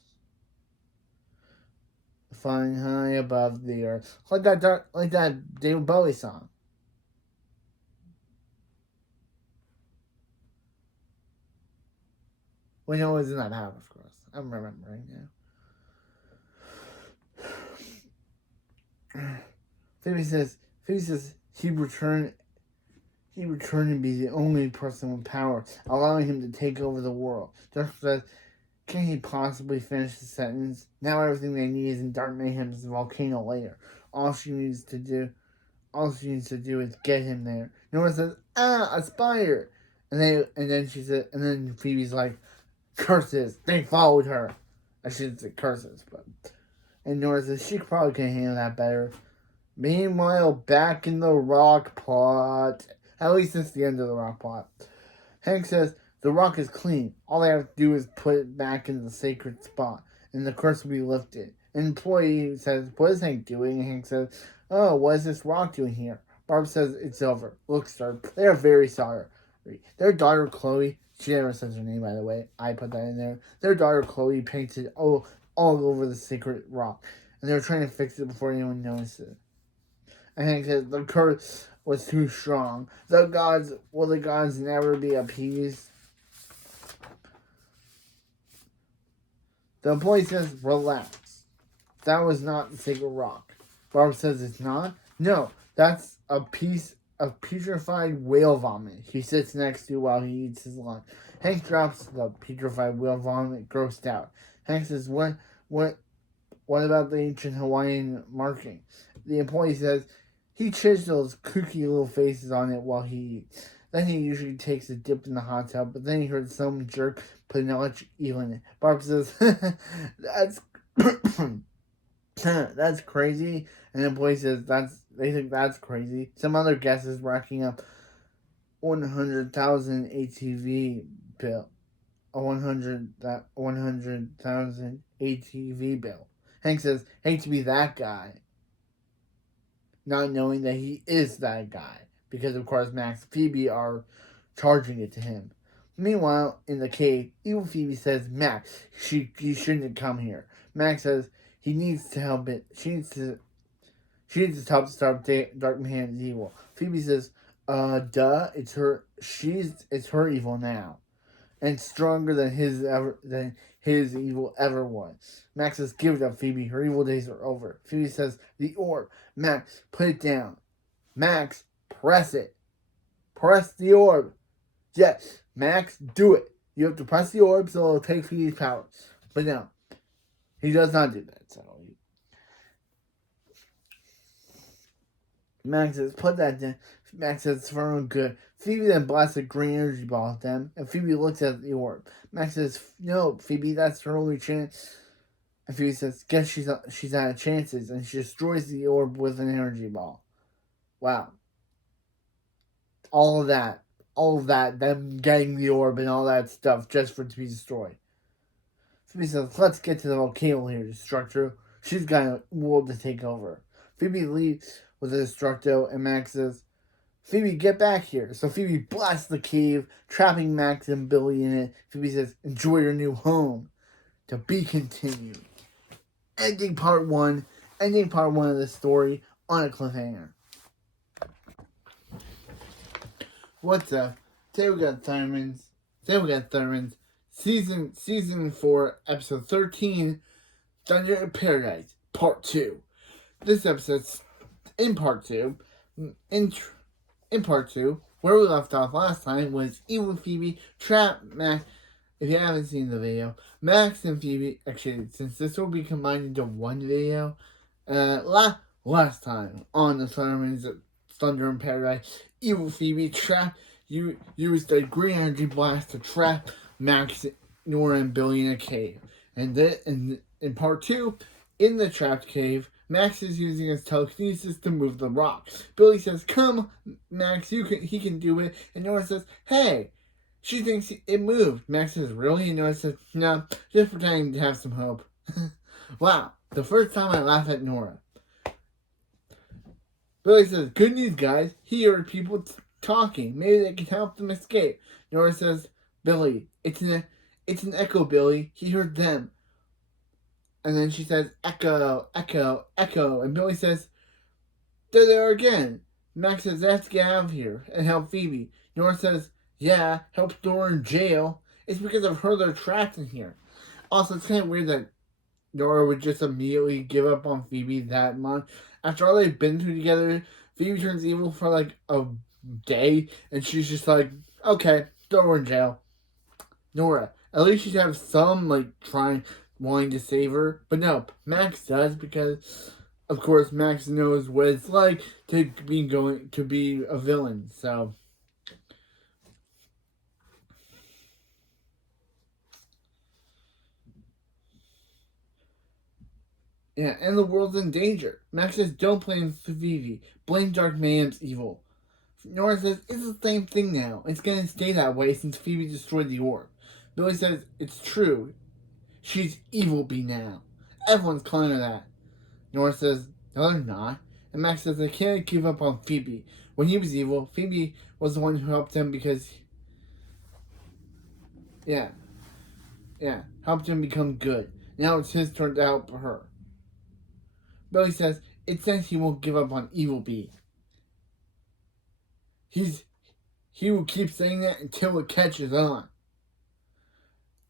Flying high above the Earth. Like that David Bowie song. We know it's not half, of course. I'm remembering now. Phoebe says he'd return and be the only person with power, allowing him to take over the world. Doctor says, can he possibly finish the sentence? Now everything they need is in Dark Mayhem's volcano layer. All she needs to do is get him there. Nora says, a spider! And then Phoebe's like, curses, they followed her. I shouldn't say curses, but. And Nora says she probably can handle that better. Meanwhile, back in the rock pot. At least it's the end of the rock pot. Hank says the rock is clean. All they have to do is put it back in the sacred spot, and the curse will be lifted. An employee says, what is Hank doing? And Hank says, oh, what is this rock doing here? Barb says it's over. Look, sir, they are very sorry. Their daughter, Chloe, she never says her name, by the way. I put that in there. Their daughter, Chloe, painted all over the sacred rock, and they were trying to fix it before anyone noticed it. And Hank says the curse was too strong. Will the gods never be appeased? The employee says, relax. That was not the sacred rock. Barb says it's not? No, that's a piece of putrefied whale vomit he sits next to while he eats his lunch. Hank drops the putrefied whale vomit, grossed out. Hank says, what about the ancient Hawaiian marking? The employee says, he chisels kooky little faces on it while he eats. Then he usually takes a dip in the hot tub, but then he heard some jerk put an electric eel in it. Barb says, that's crazy. And the employee says, they think that's crazy. Some other guest is racking up 100,000 ATV bill. A 100,000 ATV bill. Hank says, hate to be that guy. Not knowing that he is that guy. Because, of course, Max and Phoebe are charging it to him. Meanwhile, in the cave, evil Phoebe says, Max, he shouldn't have come here. Max says he needs to help it. She needs to help stop Dark Mayhem's evil. Phoebe says, duh, it's her evil now. And stronger than his evil ever was. Max says, give it up, Phoebe. Her evil days are over. Phoebe says, the orb. Max, put it down. Max, press it. Press the orb. Yes, Max, do it. You have to press the orb so it'll take Phoebe's power. But no, he does not do that. So Max says, put that down. Max says, it's for her good. Phoebe then blasts a green energy ball at them, and Phoebe looks at the orb. Max says, no, Phoebe, that's her only chance. And Phoebe says, guess she's out of chances, and she destroys the orb with an energy ball. Wow. All of that, them getting the orb and all that stuff just for it to be destroyed. Phoebe says, let's get to the volcano here, Destructor. She's got a world to take over. Phoebe leaves with a destructo, and Max says, Phoebe, get back here. So Phoebe blasts the cave, trapping Max and Billy in it. Phoebe says, enjoy your new home. To be continued. Ending part one of this story on a cliffhanger. What's up? Today we got Thundermans. Season 4, episode 13, Thunder in Paradise, part 2. This episode's in part 2. In part 2, where we left off last time was Evil Phoebe trapped Max. If you haven't seen the video, Max and Phoebe, actually, since this will be combined into one video, last time on the Thundermans Thunder in Paradise, Evil Phoebe used a green energy blast to trap Max, Nora, and Billy in a cave. And then in part 2, in the trapped cave, Max is using his telekinesis to move the rock. Billy says, come, Max, he can do it. And Nora says, hey. She thinks it moved. Max says, really? And Nora says, no, just pretending to have some hope. Wow, the first time I laugh at Nora. Billy says, good news, guys. He heard people talking. Maybe they can help them escape. Nora says, Billy, it's an echo, Billy. He heard them. And then she says, echo, echo, echo. And Billy says, they're there again. Max says, let's get out of here and help Phoebe. Nora says, yeah, help Nora in jail. It's because of her they're trapped in here. Also, it's kind of weird that Nora would just immediately give up on Phoebe that month. After all they've been through together, Phoebe turns evil for like a day, and she's just like, okay, throw her in jail. Nora, at least she'd have some, like, wanting to save her. But no, Max does, because, of course, Max knows what it's like to be a villain, so... Yeah, and the world's in danger. Max says, don't blame Phoebe. Blame Dark Mayhem's evil. Nora says, it's the same thing now. It's going to stay that way since Phoebe destroyed the orb. Billy says, it's true. She's evil bee now. Everyone's calling her that. Nora says, no, they're not. And Max says, I can't give up on Phoebe. When he was evil, Phoebe was the one who helped him because... helped him become good. Now it's his turn to help her. Billy says, it says he won't give up on Evil Bee. He will keep saying that until it catches on.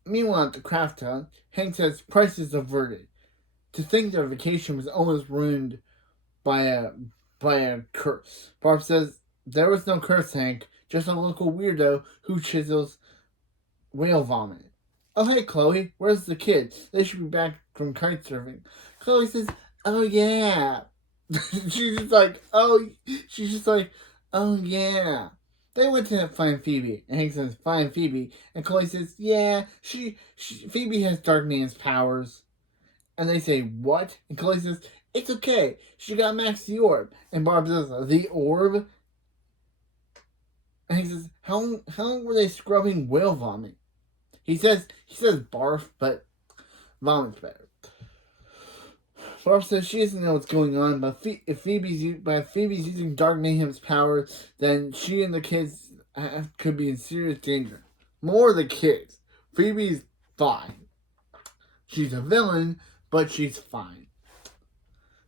Meanwhile, at the craft house, Hank says price is averted. To think their vacation was almost ruined by a curse. Barb says, there was no curse, Hank. Just a local weirdo who chisels whale vomit. Oh, hey, Chloe. Where's the kids? They should be back from kite surfing. Chloe says, oh, yeah. She's just like, oh, yeah. They went to find Phoebe. And Hank says, find Phoebe. And Chloe says, yeah, Phoebe has Dark Man's powers. And they say, what? And Chloe says, it's okay. She got Max the orb. And Barb says, the orb? And he says, how long were they scrubbing whale vomit? He says barf, but vomit's better. Barb says she doesn't know what's going on, but if Phoebe's using Dark Mayhem's power, then she and the kids could be in serious danger. More the kids. Phoebe's fine. She's a villain, but she's fine.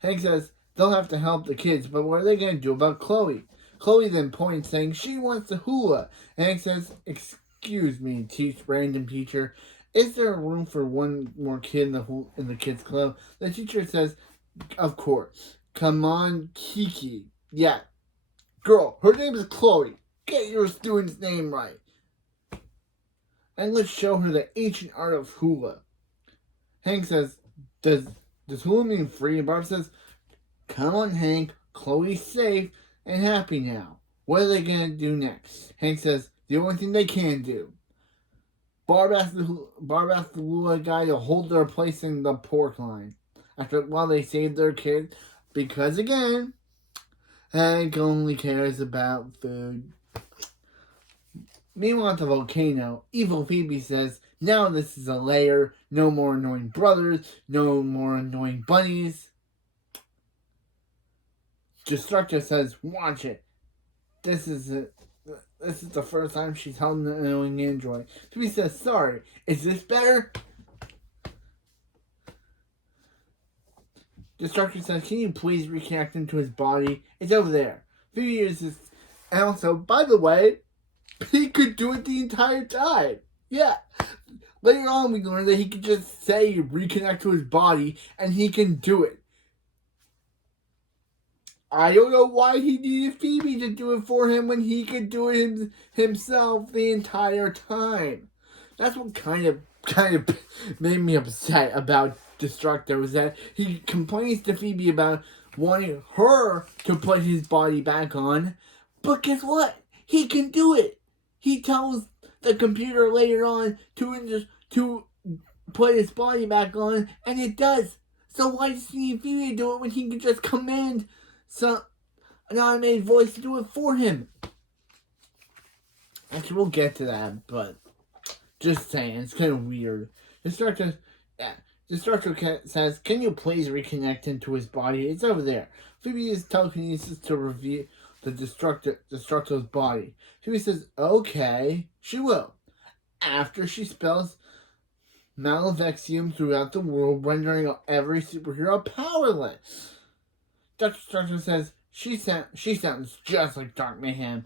Hank says they'll have to help the kids, but what are they going to do about Chloe? Chloe then points, saying she wants to hula. And Hank says, excuse me, random teacher. Is there room for one more kid in the kids' club? The teacher says, of course. Come on, Kiki. Yeah. Girl, her name is Chloe. Get your student's name right. And let's show her the ancient art of hula. Hank says, does hula mean free? And Barb says, come on, Hank. Chloe's safe and happy now. What are they going to do next? Hank says, the only thing they can do. Barb asked the hula guy to hold their place in the pork line while they saved their kid, because again, Hank only cares about food. Meanwhile, at the volcano, Evil Phoebe says, now this is a lair, no more annoying brothers, no more annoying bunnies. Destructor says, "Watch it. This is it. This is the first time she's held an annoying android." Phoebe says, "Sorry. Is this better?" Destructor says, "Can you please reconnect him to his body? It's over there." Phoebe uses, and also, by the way, he could do it the entire time. Yeah. Later on, we learn that he could just say reconnect to his body, and he can do it. I don't know why he needed Phoebe to do it for him when he could do it himself the entire time. That's what kind of made me upset about Destructor, was that he complains to Phoebe about wanting her to put his body back on, but guess what? He can do it. He tells the computer later on to put his body back on, and it does. So why does he need Phoebe to do it when he can just command an automated voice to do it for him? Actually, we'll get to that, but just saying, it's kind of weird. Destructor says, "Can you please reconnect him to his body? It's over there." Phoebe uses telekinesis to reveal the Destructor's body. Phoebe says, "Okay, she will." After she spells Malevexium throughout the world, rendering every superhero powerless. Dr. Destructor says, she sounds just like Dark Mayhem.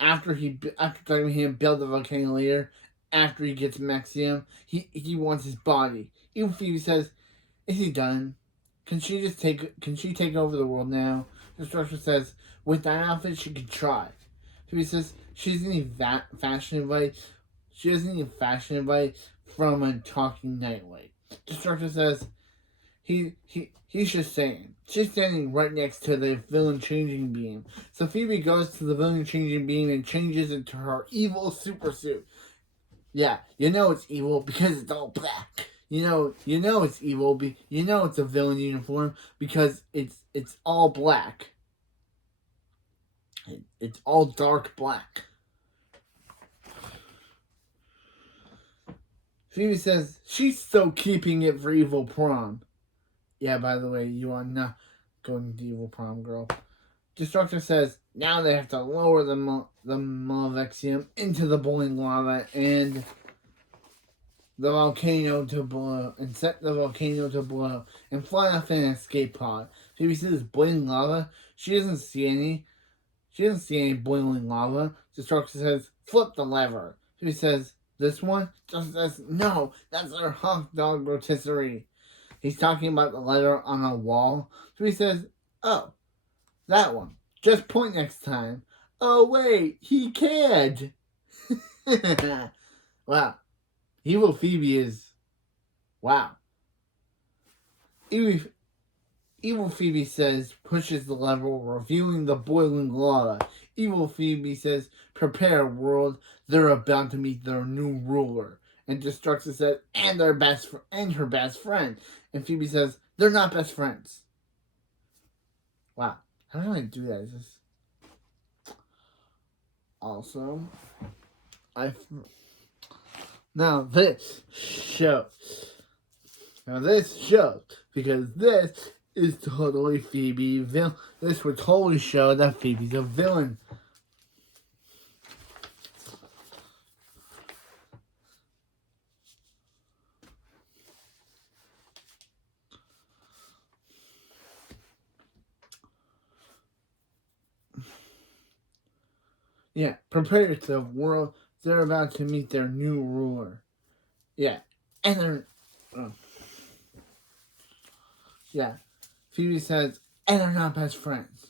After Dark Mayhem builds the volcano later, after he gets Mexium, he wants his body. Even Phoebe says, "Is he done? Can she take over the world now?" Destructor says, "With that outfit, she could try." Phoebe says she doesn't need fashion advice. She doesn't need fashion advice from a talking nightlight. Destructor says he's just saying. She's standing right next to the villain changing beam. So Phoebe goes to the villain changing beam and changes into her evil super suit. Yeah, you know it's evil because it's all black. You know it's evil. You know it's a villain uniform because it's all black. It's all dark black. Phoebe says she's still keeping it for Evil Prom. Yeah, by the way, you are not going to Evil Prom, girl. Destructor says now they have to lower the Malevexium into the boiling lava and the volcano to blow, and set the volcano to blow, and fly off in an escape pod. Phoebe sees boiling lava. She doesn't see any boiling lava. Destructor says, "Flip the lever." Phoebe says, "This one?" Just says, "No, that's our hot dog rotisserie." He's talking about the letter on a wall. Phoebe says, "Oh, that one. Just point next time." Oh wait, he can't. Wow. Evil Phoebe is... Wow. Evil Phoebe says, pushes the lever, revealing the boiling lava. Evil Phoebe says, "Prepare, world. They're about to meet their new ruler." And Destructor says, and her best friend. And Phoebe says, "They're not best friends." Wow. How do I do that? Is this... Also, Now this shows, because this is totally Phoebe villain. This would totally show that Phoebe's a villain. Yeah, prepare yourself, world. They're about to meet their new ruler. Yeah, and they're... yeah, Phoebe says, and they're not best friends.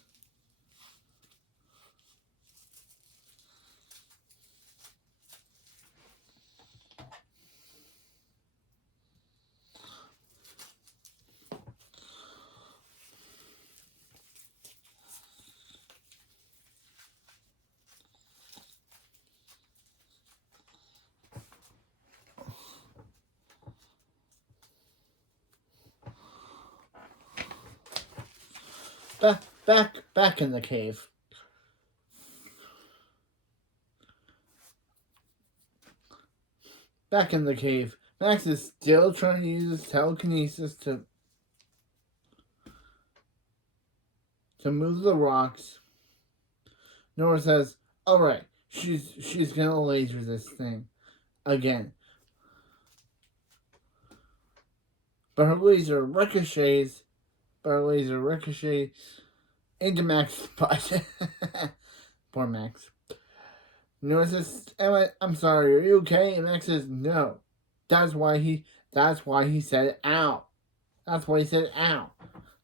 Back in the cave. Back in the cave, Max is still trying to use his telekinesis to... to move the rocks. Nora says, alright, she's gonna laser this thing again. But her laser ricochets into Max's butt. Poor Max. Nora says, I'm sorry, are you okay? And Max says, no. That's why he said ow. That's why he said ow.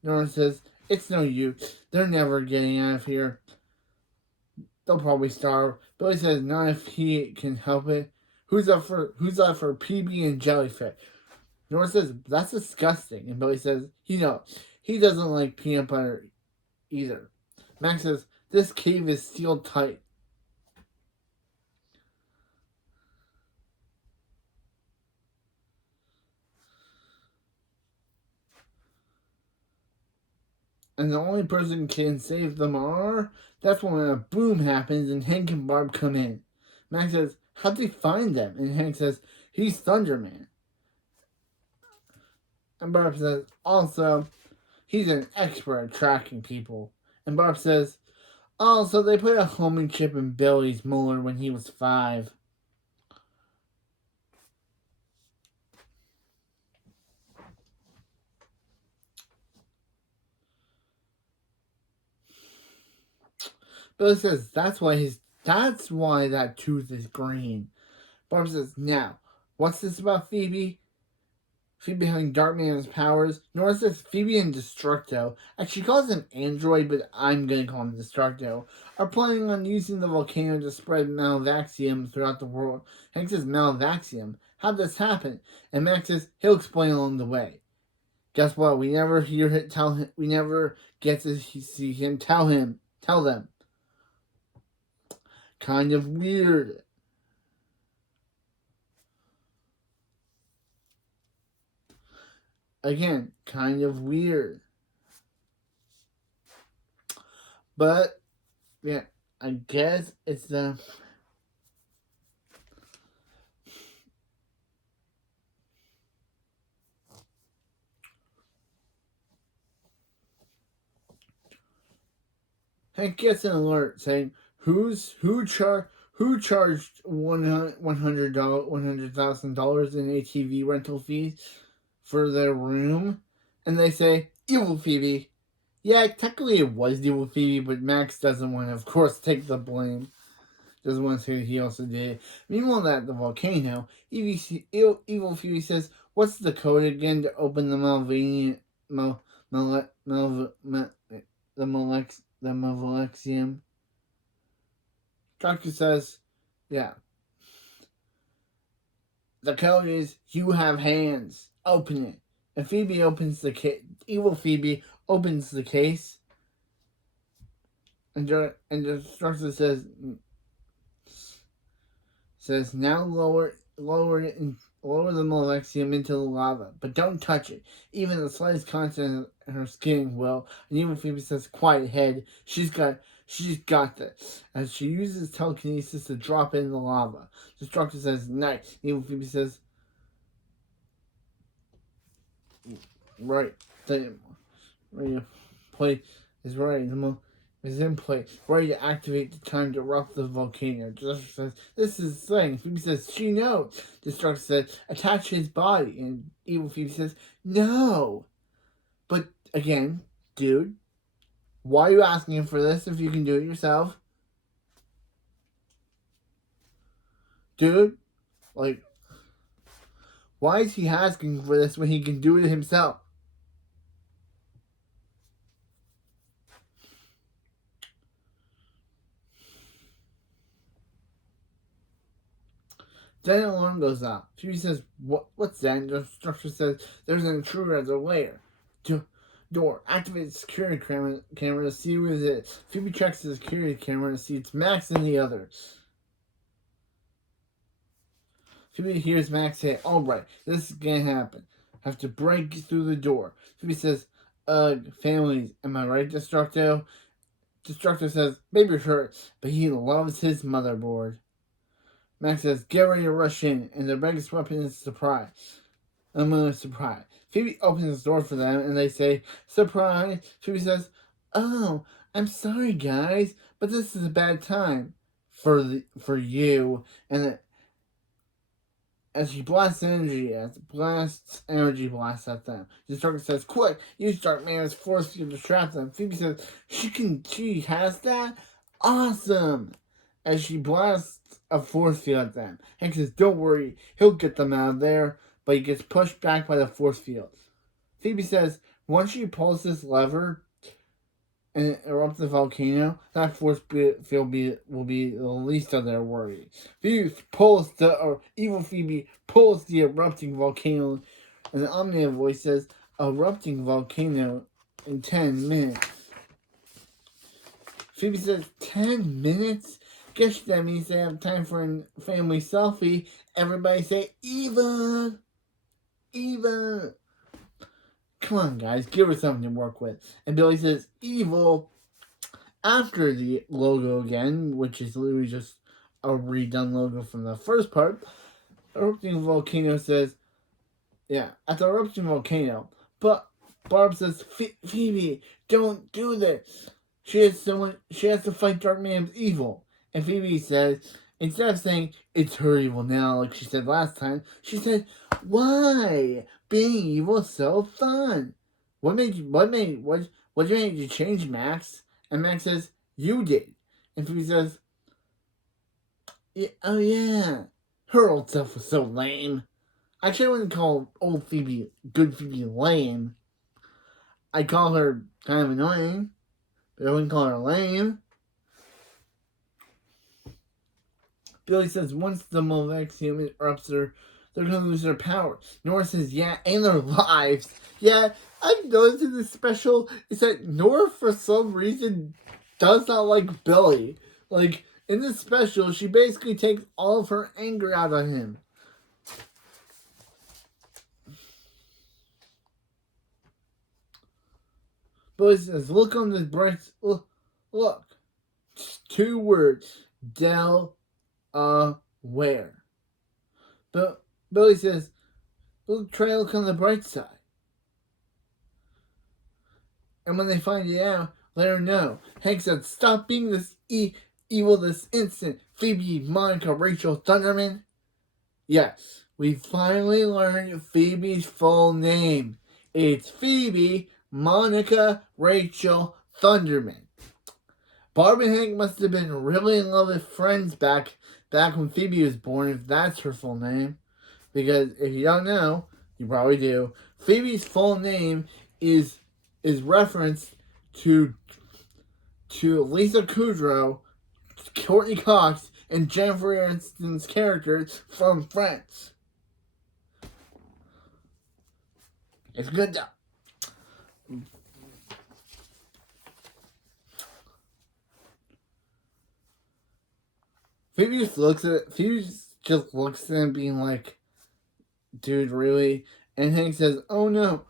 Nora says, it's no use. They're never getting out of here. They'll probably starve. Billy says, not if he can help it. Who's up for PB and jellyfish? Nora says, that's disgusting. And Billy says, he doesn't like peanut butter either. Max says, this cave is sealed tight. And the only person who can save them that's when a boom happens and Hank and Barb come in. Max says, how'd they find them? And Hank says, he's Thunderman. And Barb says, also, he's an expert at tracking people. And Barb says, also, they put a homing chip in Billy's molar when he was 5. Billy says, that's why that tooth is green. Barb says, now, what's this about Phoebe? Phoebe having Darkman's powers. Nora says Phoebe and Destructo, and she calls him Android, but I'm gonna call him Destructo, are planning on using the volcano to spread Malvaxium throughout the world. Hank says, Malvaxium? How'd this happen? And Max says, he'll explain along the way. Guess what? We never we never get to see him tell them. Kind of weird. Again, kind of weird. But, yeah, I guess it's the... Hank gets an alert saying, who charged $100,000 in ATV rental fees for their room? And they say, Evil Phoebe. Yeah, technically it was Evil Phoebe, but Max doesn't want to, of course, take the blame. Doesn't want to say he also did it. Meanwhile, at the volcano, Evil Phoebe says, what's the code again to open the Malvaxium? Doctor says, yeah. The code is, you have hands. Open it. And Phoebe opens the case. Evil Phoebe opens the case. And the instructor says, now lower the Malvaxium into the lava, but don't touch it. Even the slightest contact in her skin will. And Evil Phoebe says, quiet head. She's got this. As she uses telekinesis to drop it in the lava. The instructor says, nice. Evil Phoebe says, right. The plate is right. Is in place, ready to activate the time to erupt the volcano. Destructor says, this is the thing. Phoebe says, she knows. Destructor says, attach his body. And Evil Phoebe says, no. But, again, dude, why are you asking him for this if you can do it yourself? Dude, like, why is he asking for this when he can do it himself? Then an alarm goes off. Phoebe says, what's that? And the instructor says, there's an intruder at the lair. Door. Activate the security camera to see who it is. Phoebe checks the security camera to see it's Max and the others. Phoebe hears Max say, alright, this is gonna happen. Have to break through the door. Phoebe says, families, am I right, Destructo? Destructo says, baby hurts, but he loves his motherboard. Max says, get ready to rush in, and their biggest weapon is surprise. Surprise. Phoebe opens the door for them, and they say, surprise. Phoebe says, "Oh, I'm sorry, guys, but this is a bad time for you." And as she blasts energy blasts at them. The Stark says, "Quick, use Dark Man's force field to trap them." Phoebe says, She has that? Awesome!" As she blasts a force field at them. Hank says, "Don't worry, he'll get them out of there," but he gets pushed back by the force field. Phoebe says, once she pulls this lever and it erupts the volcano, that force field will be the least of their worries. Evil Phoebe pulls the erupting volcano, and the omnia voice says, "Erupting volcano in 10 minutes." Phoebe says, 10 minutes? Guess that means they have time for a family selfie. Everybody say, "Eva! Eva!" Come on, guys, give her something to work with. And Billy says, "Evil." After the logo again, which is literally just a redone logo from the first part, Erupting Volcano says, at the Erupting Volcano. But Barb says, "Phoebe, don't do this. She has to fight Dark Man's evil." And Phoebe says, instead of saying, "It's her evil now," like she said last time, she said, "Why? Being evil is so fun. What made you change, Max?" And Max says, "You did." And Phoebe says, "Yeah, oh yeah, her old self was so lame." Actually, I wouldn't call old Phoebe, good Phoebe, lame. I'd call her kind of annoying, but I wouldn't call her lame. Billy says once the Movexium erupts, they're going to lose their power. Nora says, "Yeah, and their lives." Yeah, I've noticed in this special is that Nora, for some reason, does not like Billy. Like, in this special, she basically takes all of her anger out on him. Billy says, "Look on the bright... Look. Just 2 words. Delaware." But Billy says, "Try to look on the bright side. And when they find you out, let her know." Hank said, "Stop being this evil this instant. Phoebe, Monica, Rachel, Thunderman." Yes, we finally learned Phoebe's full name. It's Phoebe, Monica, Rachel, Thunderman. Barb and Hank must have been really in love with friends back when Phoebe was born, if that's her full name. Because if you don't know, you probably do. Phoebe's full name is referenced to Lisa Kudrow, Courtney Cox, and Jennifer Aniston's characters from Friends. It's good though. Phoebe just looks at him being like, "Dude, really?" And Hank says, "Oh no."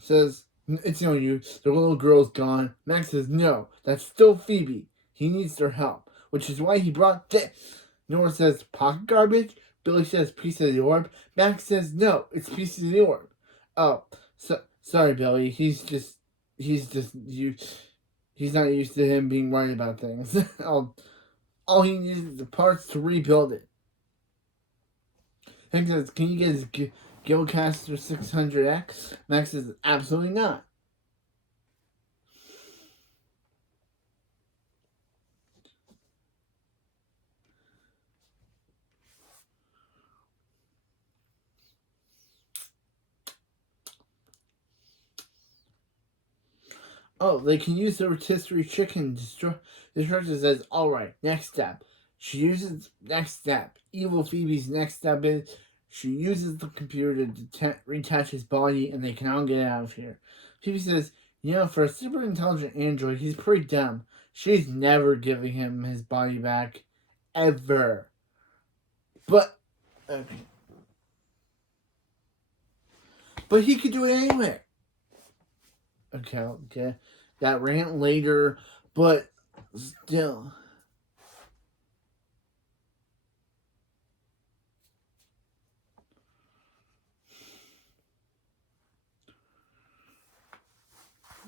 Says, "It's no use. The little girl's gone." Max says, "No, that's still Phoebe. He needs their help, which is why he brought this." Nora says, "Pocket garbage?" Billy says, "Piece of the orb." Max says, "No, it's piece of the orb." "Oh, sorry, Billy. He's not used to him being right about things." All he needs is the parts to rebuild it. Hank says, "Can you get his Guildcaster 600X?" Max says, "Absolutely not." "Oh, they can use the rotisserie chicken." The instructor says, "Alright, next step." Next step. Evil Phoebe's next step is she uses the computer to reattach his body and they can all get out of here. Phoebe says, "For a super intelligent android, he's pretty dumb. She's never giving him his body back. Ever." But, okay. But he could do it anyway. Okay. That rant later, but still.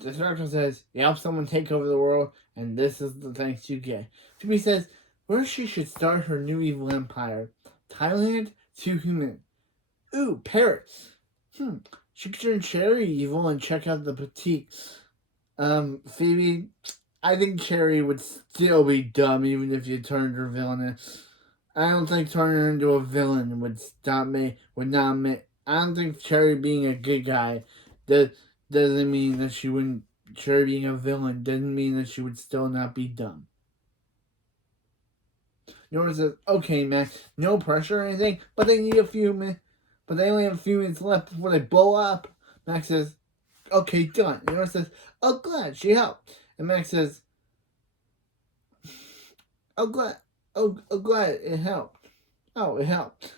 Destructor says, you help someone take over the world, and this is the thanks you get. Phoebe says, where she should start her new evil empire. Thailand, 2 human. Ooh, Paris. She could turn Cherry evil and check out the boutique. Phoebe, I think Cherry would still be dumb even if you turned her villainous. I don't think turning her into a villain would stop me, would not make. I don't think Cherry being a good guy doesn't mean that she wouldn't. Cherry being a villain doesn't mean that she would still not be dumb. Nora says, okay, Max, no pressure or anything, but they need a few minutes. But they only have a few minutes left before they blow up. Max says, okay, done. Nora says, oh, glad she helped. And Max says, oh, glad it helped. Oh, it helped.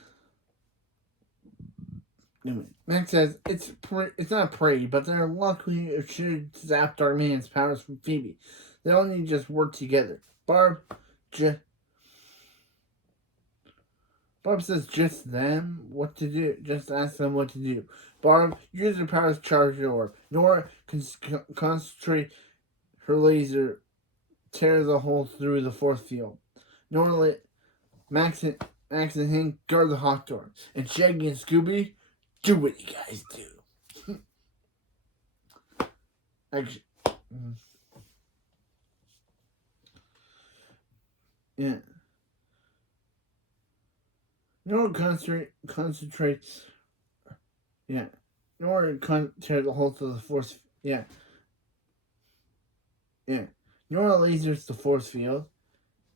Anyway, Max says, it's not pretty, but they're lucky if she zapped our man's powers from Phoebe. They all need to just work together. Barb says just them what to do. Just ask them what to do. Barb, use her powers to charge the orb. Nora, concentrate her laser, tears a hole through the force field. Nora, Max and Hank guard the hot door. And Shaggy and Scooby, do what you guys do. Actually, yeah. Nora concentrates. Yeah. Nora tear the hole through the force. Yeah. Yeah. Nora lasers the force field.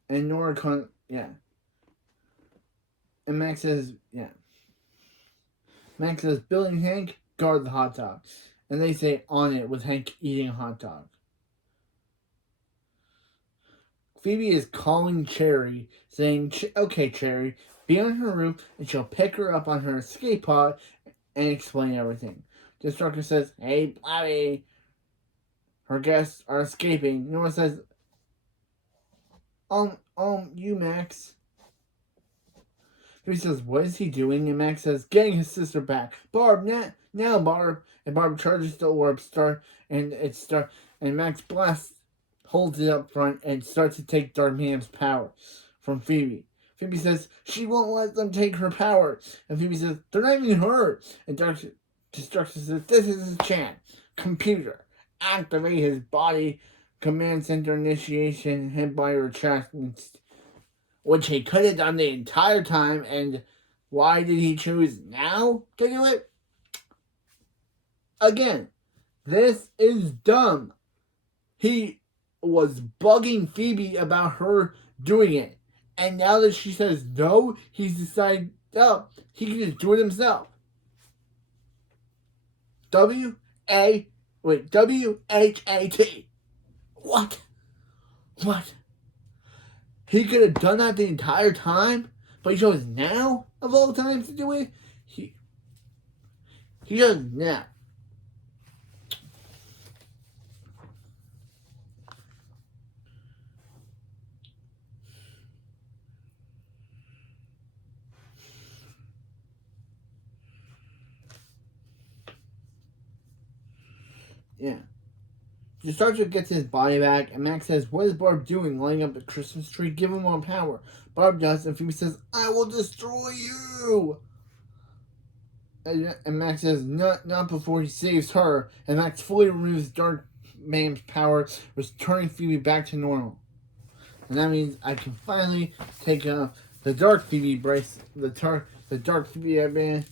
And Nora yeah. And Max says, yeah. Max says, Billy and Hank, guard the hot dog. And they say, on it, with Hank eating a hot dog. Phoebe is calling Cherry, saying, okay, Cherry, be on her roof, and she'll pick her up on her escape pod and explain everything. Destructor says, hey, Blobby. Her guests are escaping. Nora says, you, Max. Phoebe says, what is he doing? And Max says, getting his sister back. Barb, now, Barb. And Barb charges the orb and Max blasts, holds it up front, and starts to take Dark Man's power from Phoebe. Phoebe says, she won't let them take her power. And Phoebe says, they're not even her. And Destructor says, this is his chance. Computer, activate his body command center initiation, hit by her chest, which he could have done the entire time. And why did he choose now to do it? Again, this is dumb. He was bugging Phoebe about her doing it. And now that she says no, he's decided, oh, he can just do it himself. W-H-A-T. What? He could have done that the entire time, but he chose now, of all times, to do it? He does now. Yeah. The sergeant gets his body back, and Max says, what is Barb doing, lighting up the Christmas tree? Give him more power. Barb does, and Phoebe says, I will destroy you! And Max says, not before he saves her. And Max fully removes Dark Man's power, returning Phoebe back to normal. And that means I can finally take the Dark Phoebe brace, the Dark Phoebe headband.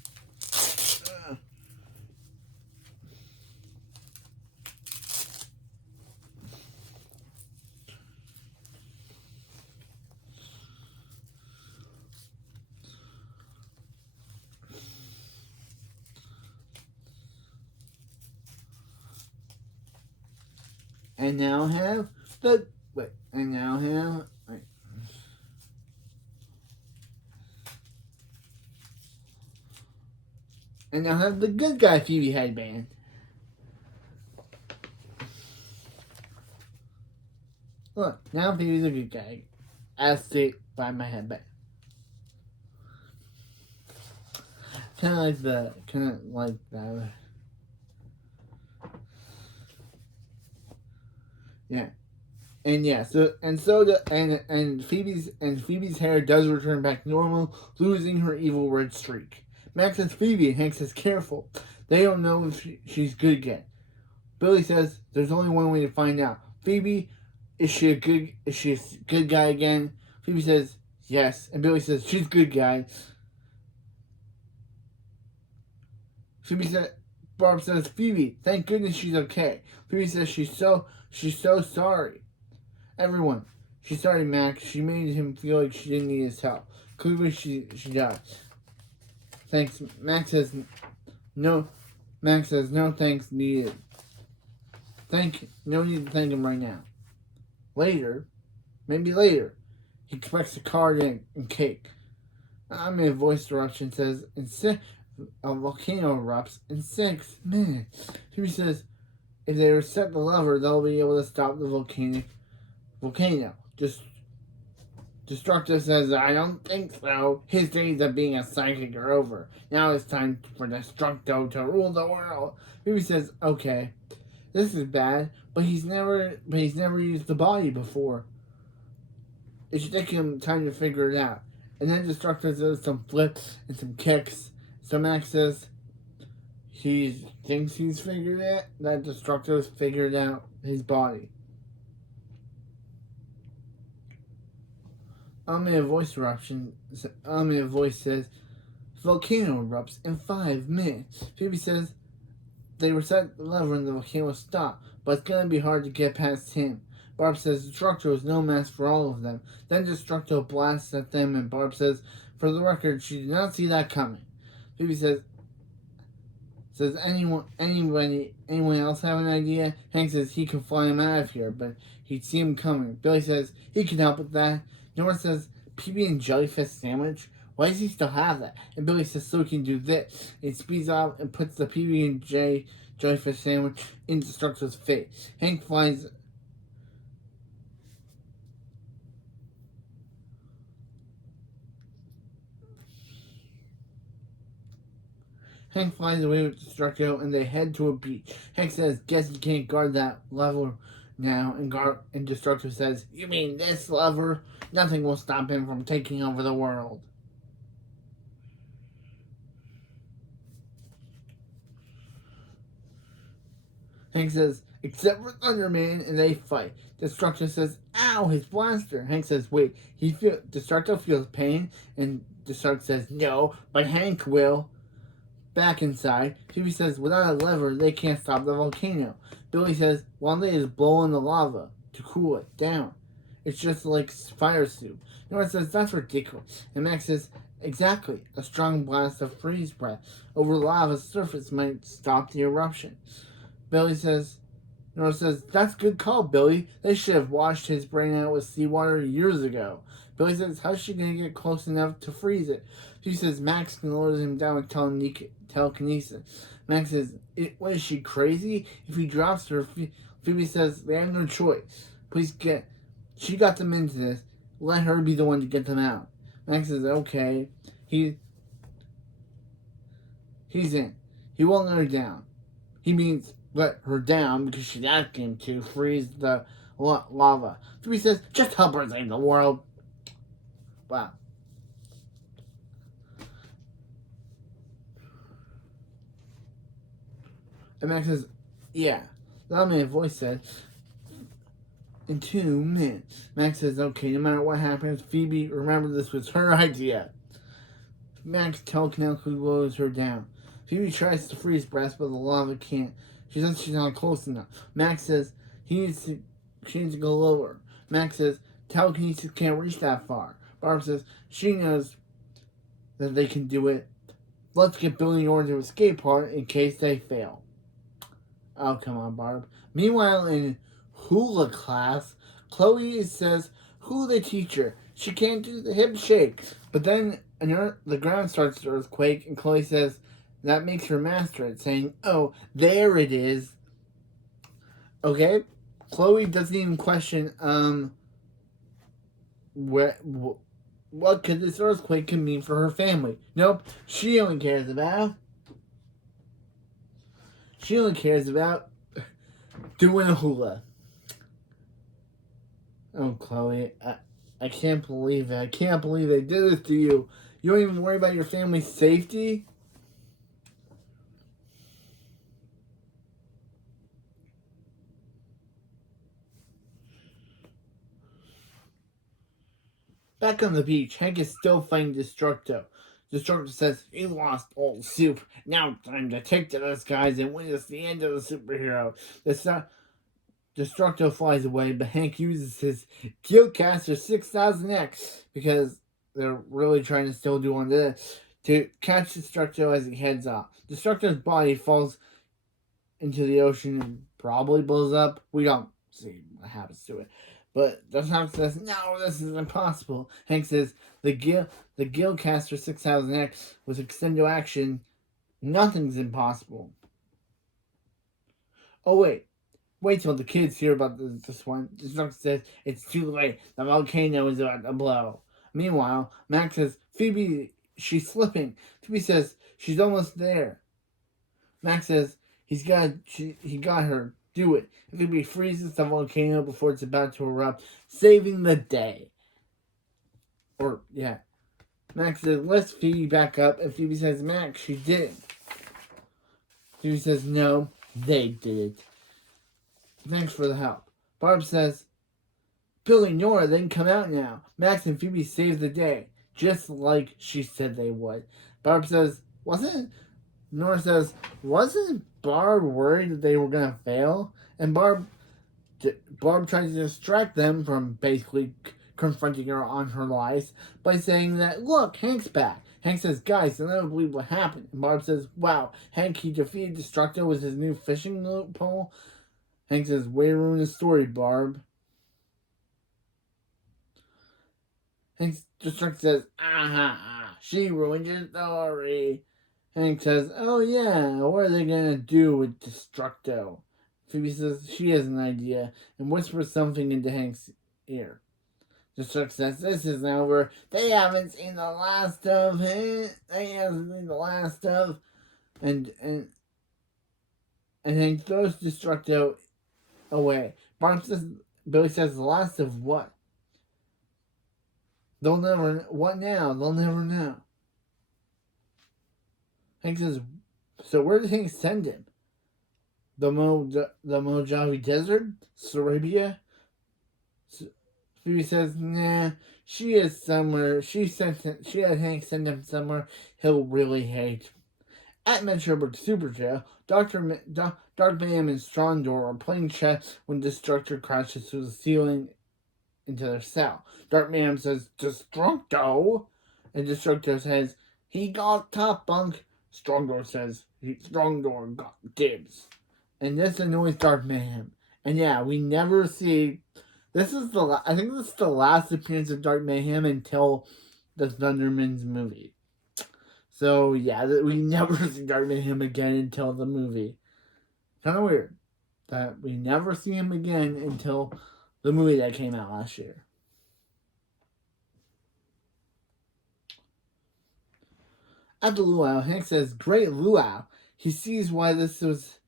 And now have the good guy Phoebe headband. Look, now Phoebe's a good guy. As seen by my headband. Kind of like that. Yeah. And Phoebe's hair does return back normal, losing her evil red streak. Max says Phoebe and Hank says careful. They don't know if she's good yet. Billy says there's only one way to find out. Phoebe, is she a good guy again? Phoebe says yes, and Billy says she's a good guy. Phoebe said Barb says Phoebe, thank goodness she's okay. Phoebe says she's so sorry. Everyone, she's sorry, Max. She made him feel like she didn't need his help. Clearly, she does. Thanks. Max says no. Max says no thanks needed. No need to thank him right now. Later, maybe later, he expects a card and cake. I'm in a voice eruption says a volcano erupts in 6 minutes. Phoebe says if they reset the lever, they'll be able to stop the volcano. Destructive says, I don't think so. His days of being a psychic are over. Now it's time for Destructo to rule the world. Phoebe says, okay, this is bad, but he's never used the body before. It should take him time to figure it out. And then Destructive does some flips and some kicks. So Max says he thinks he's figured it, that Destructive's figured out his body. A voice says, volcano erupts in 5 minutes. Phoebe says they reset the lever and the volcano will stop, but it's gonna be hard to get past him. Barb says Destructo is no match for all of them. Then Destructo blasts at them and Barb says, for the record, she did not see that coming. Phoebe says anyone else have an idea? Hank says he can fly him out of here, but he'd see him coming. Billy says he can help with that. Nora says PB and jellyfish sandwich. Why does he still have that? And Billy says so he can do this. It speeds off and puts the PB and J jellyfish sandwich in Destructo's face. Hank flies away with Destructo and they head to a beach. Hank says, guess you can't guard that lever now. And Destructo says, you mean this lever? Nothing will stop him from taking over the world. Hank says, except for Thunderman, and they fight. Destructo says, ow, his blaster. Hank says, wait, Destructo feels pain, and Destructo says, no, but Hank will. Back inside, Phoebe says, without a lever, they can't stop the volcano. Billy says, why don't they just blow on the lava to cool it down? It's just like fire soup. Nora says, that's ridiculous. And Max says, exactly. A strong blast of freeze breath over lava's surface might stop the eruption. Nora says, that's a good call, Billy. They should have washed his brain out with seawater years ago. Billy says, how's she going to get close enough to freeze it? She says, Max can lower him down with telekinesis. Max says, what is she, crazy? If he drops her, Phoebe says, they have no choice. She got them into this. Let her be the one to get them out. Max says, okay. He's in. He won't let her down. He means let her down because she's asking him to freeze the lava. Phoebe says, just help her save the world. Wow. And Max says, yeah. The automated voice said, in 2 minutes. Max says, okay, no matter what happens, Phoebe, remember this was her idea. Max telekinetically lowers her down. Phoebe tries to freeze breath, but the lava can't. She says she's not close enough. Max says she needs to go lower. Max says telekinesis can't reach that far. Barb says she knows that they can do it. Let's get Billy and Orange to escape part in case they fail. Oh, come on, Barb. Meanwhile, in hula class, Chloe says, who the teacher? She can't do the hip shake. But then the ground starts to earthquake, and Chloe says that makes her master it, saying, oh, there it is. Okay? Chloe doesn't even question, what could this earthquake could mean for her family. Nope. She only cares about doing a hula. Oh, Chloe, I can't believe it. I can't believe they did this to you. You don't even worry about your family's safety? Back on the beach, Hank is still fighting Destructo. Destructo says, "You lost, old soup. Now time to take to the skies and witness the end of the superhero." Destructo flies away, but Hank uses his Geocaster 6000X because they're really trying to still do on this to catch Destructo as he heads off. Destructo's body falls into the ocean and probably blows up. We don't see what happens to it. But the Hawk says, "No, this is impossible." Hank says, the Gilcaster 6000X with extendo action, nothing's impossible. Oh, wait till the kids hear about this one. The Hawk says, "It's too late. The volcano is about to blow." Meanwhile, Max says, "Phoebe, she's slipping." Phoebe says, "She's almost there." Max says, he got her. Do it. Phoebe freezes the volcano before it's about to erupt, saving the day. Or, yeah. Max says, "Let's Phoebe back up." And Phoebe says, "Max, she didn't." Phoebe says, "No, they did it. Thanks for the help." Barb says, "Billy and Nora, they can come out now." Max and Phoebe save the day, just like she said they would. Barb says, Nora says, "Wasn't Barb worried that they were going to fail?" And Barb tries to distract them from basically confronting her on her lies by saying that, "Look, Hank's back." Hank says, "Guys, I don't believe what happened." And Barb says, "Wow, Hank, he defeated Destructo with his new fishing pole." Hank says, "Way to ruin the story, Barb." Hank Destructo says, she ruined your story." Hank says, "Oh yeah, what are they gonna do with Destructo?" Phoebe says she has an idea and whispers something into Hank's ear. Destructo says, "This isn't over. They haven't seen the last of him. They haven't seen the last of." And Hank throws Destructo away. Billy says, "The last of what?" They'll never. What now? They'll never know. Hank says, "So where did Hank send him? The Mojave Desert? Sarabia?" Phoebe says, "Nah, she is somewhere. She had Hank send him somewhere he'll really hate." At Metroburg Super Jail, Dark Mayhem and Strondor are playing chess when Destructor crashes through the ceiling into their cell. Dark Mayhem says, "Destructo?" And Destructor says, "He got top bunk." Strondor says, "Strondor got dibs." And this annoys Dark Mayhem. And yeah, we never see. I think this is the last appearance of Dark Mayhem until the Thundermans movie. So yeah, we never see Dark Mayhem again until the movie. Kind of weird that we never see him again until the movie that came out last year. At the luau, Hank says, "Great luau." He sees why this is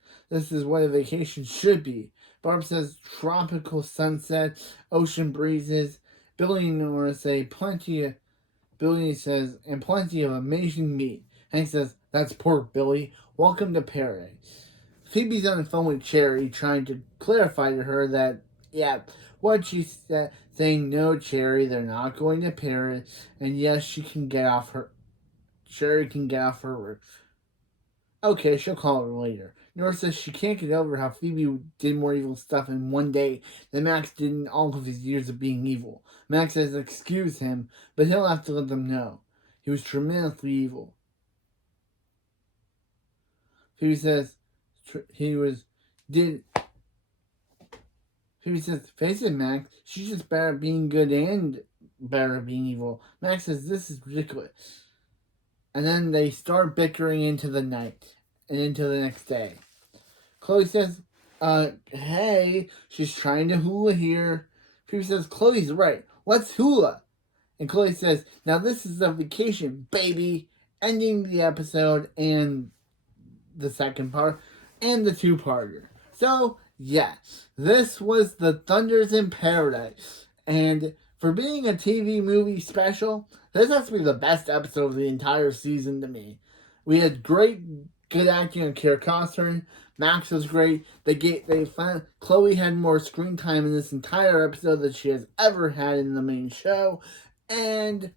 what a vacation should be. Barb says, "Tropical sunset, ocean breezes." Billy and Nora say, Billy says, "And plenty of amazing meat." Hank says, "That's pork, Billy. Welcome to paradise." Phoebe's on the phone with Cherry, trying to clarify to her that, yeah, what she said, saying, "No, Cherry, they're not going to paradise." And yes, Cherry can get off her roof. Okay, she'll call her later. Nora says she can't get over how Phoebe did more evil stuff in one day than Max did in all of his years of being evil. Max says excuse him, but he'll have to let them know. He was tremendously evil. Phoebe says Phoebe says, "Face it, Max, she's just better at being good and better at being evil." Max says, "This is ridiculous." And then they start bickering into the night and into the next day. Chloe says, hey, she's trying to hula here." Phoebe says, "Chloe's right. Let's hula." And Chloe says, "Now this is a vacation, baby." Ending the episode and the second part and the two-parter. So, yes, this was the Thunders in Paradise. And for being a TV movie special, this has to be the best episode of the entire season to me. We had good acting on Kara Costner. Max was great. Chloe had more screen time in this entire episode than she has ever had in the main show, and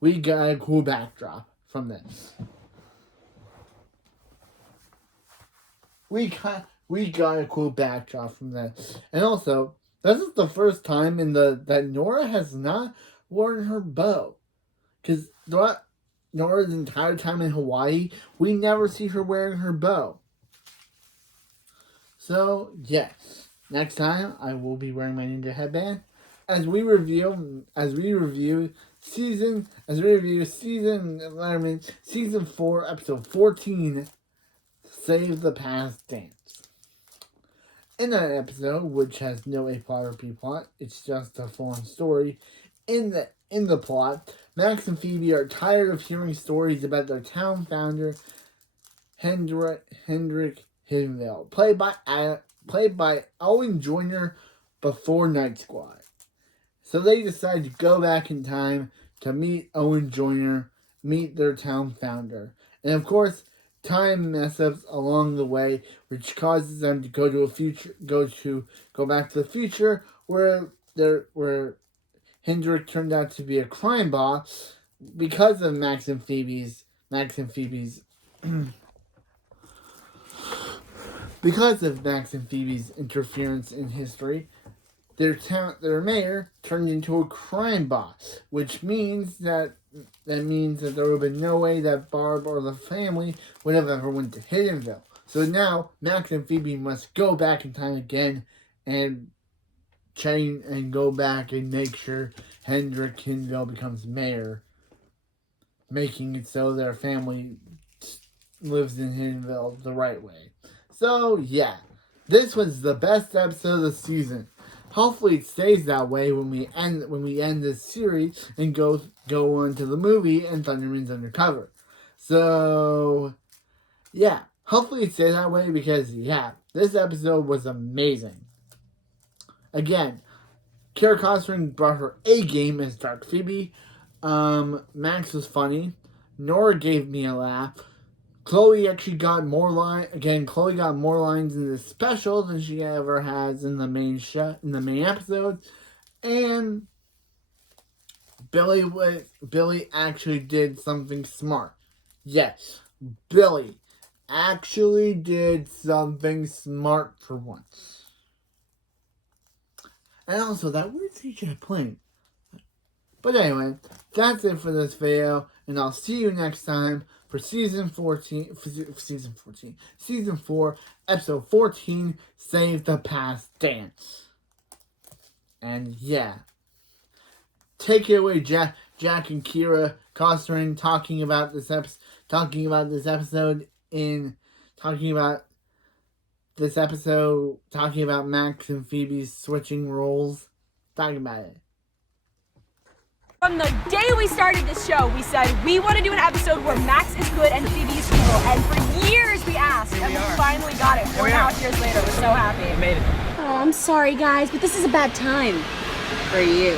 we got a cool backdrop from this. We got a cool backdrop from this, and also this is the first time that Nora has not worn her bow, because Nora's entire time in Hawaii, we never see her wearing her bow. So, yes. Next time, I will be wearing my ninja headband as we review season 4, episode 14, Save the Past Dance. In that episode, which has no A plot or B plot, it's just a full-on story. In the plot, Max and Phoebe are tired of hearing stories about their town founder, Hendrik Hiddenville, played by Owen Joyner before Night Squad. So they decide to go back in time to meet Owen Joyner, meet their town founder. And of course, time mess-ups along the way, which causes them to go back to the future where Hendrik turned out to be a crime boss because of Max and Phoebe's because of Max and Phoebe's interference in history. Their mayor turned into a crime boss, which means that there would have been no way that Barb or the family would have ever went to Hiddenville. So now Max and Phoebe must go back in time again and change and go back and make sure Hendrik Hiddenville becomes mayor, making it so their family lives in Hiddenville the right way. So yeah, this was the best episode of the season. Hopefully it stays that way when we end this series and go on to the movie and Thundermans Undercover. So yeah, hopefully it stays that way because yeah, this episode was amazing. Again, Kara Costner brought her A game as Dark Phoebe. Max was funny. Nora gave me a laugh. Chloe actually got more lines. Again, Chloe got more lines in this special than she ever has in the main episode. And Billy actually did something smart. Yes, Billy actually did something smart for once. And also, that weird CGI plane. But anyway, that's it for this video. And I'll see you next time for Season 4, Episode 14, Save the Past Dance. And yeah. Take it away, Jack and Kara Costner talking about this episode, talking about Max and Phoebe's switching roles. Talking about it. From the day we started this show, we said we want to do an episode where Max is good and Phoebe is evil. And for years we asked, and we finally got it. 4.5 years later, we're so happy. We made it. Oh, I'm sorry, guys, but this is a bad time for you.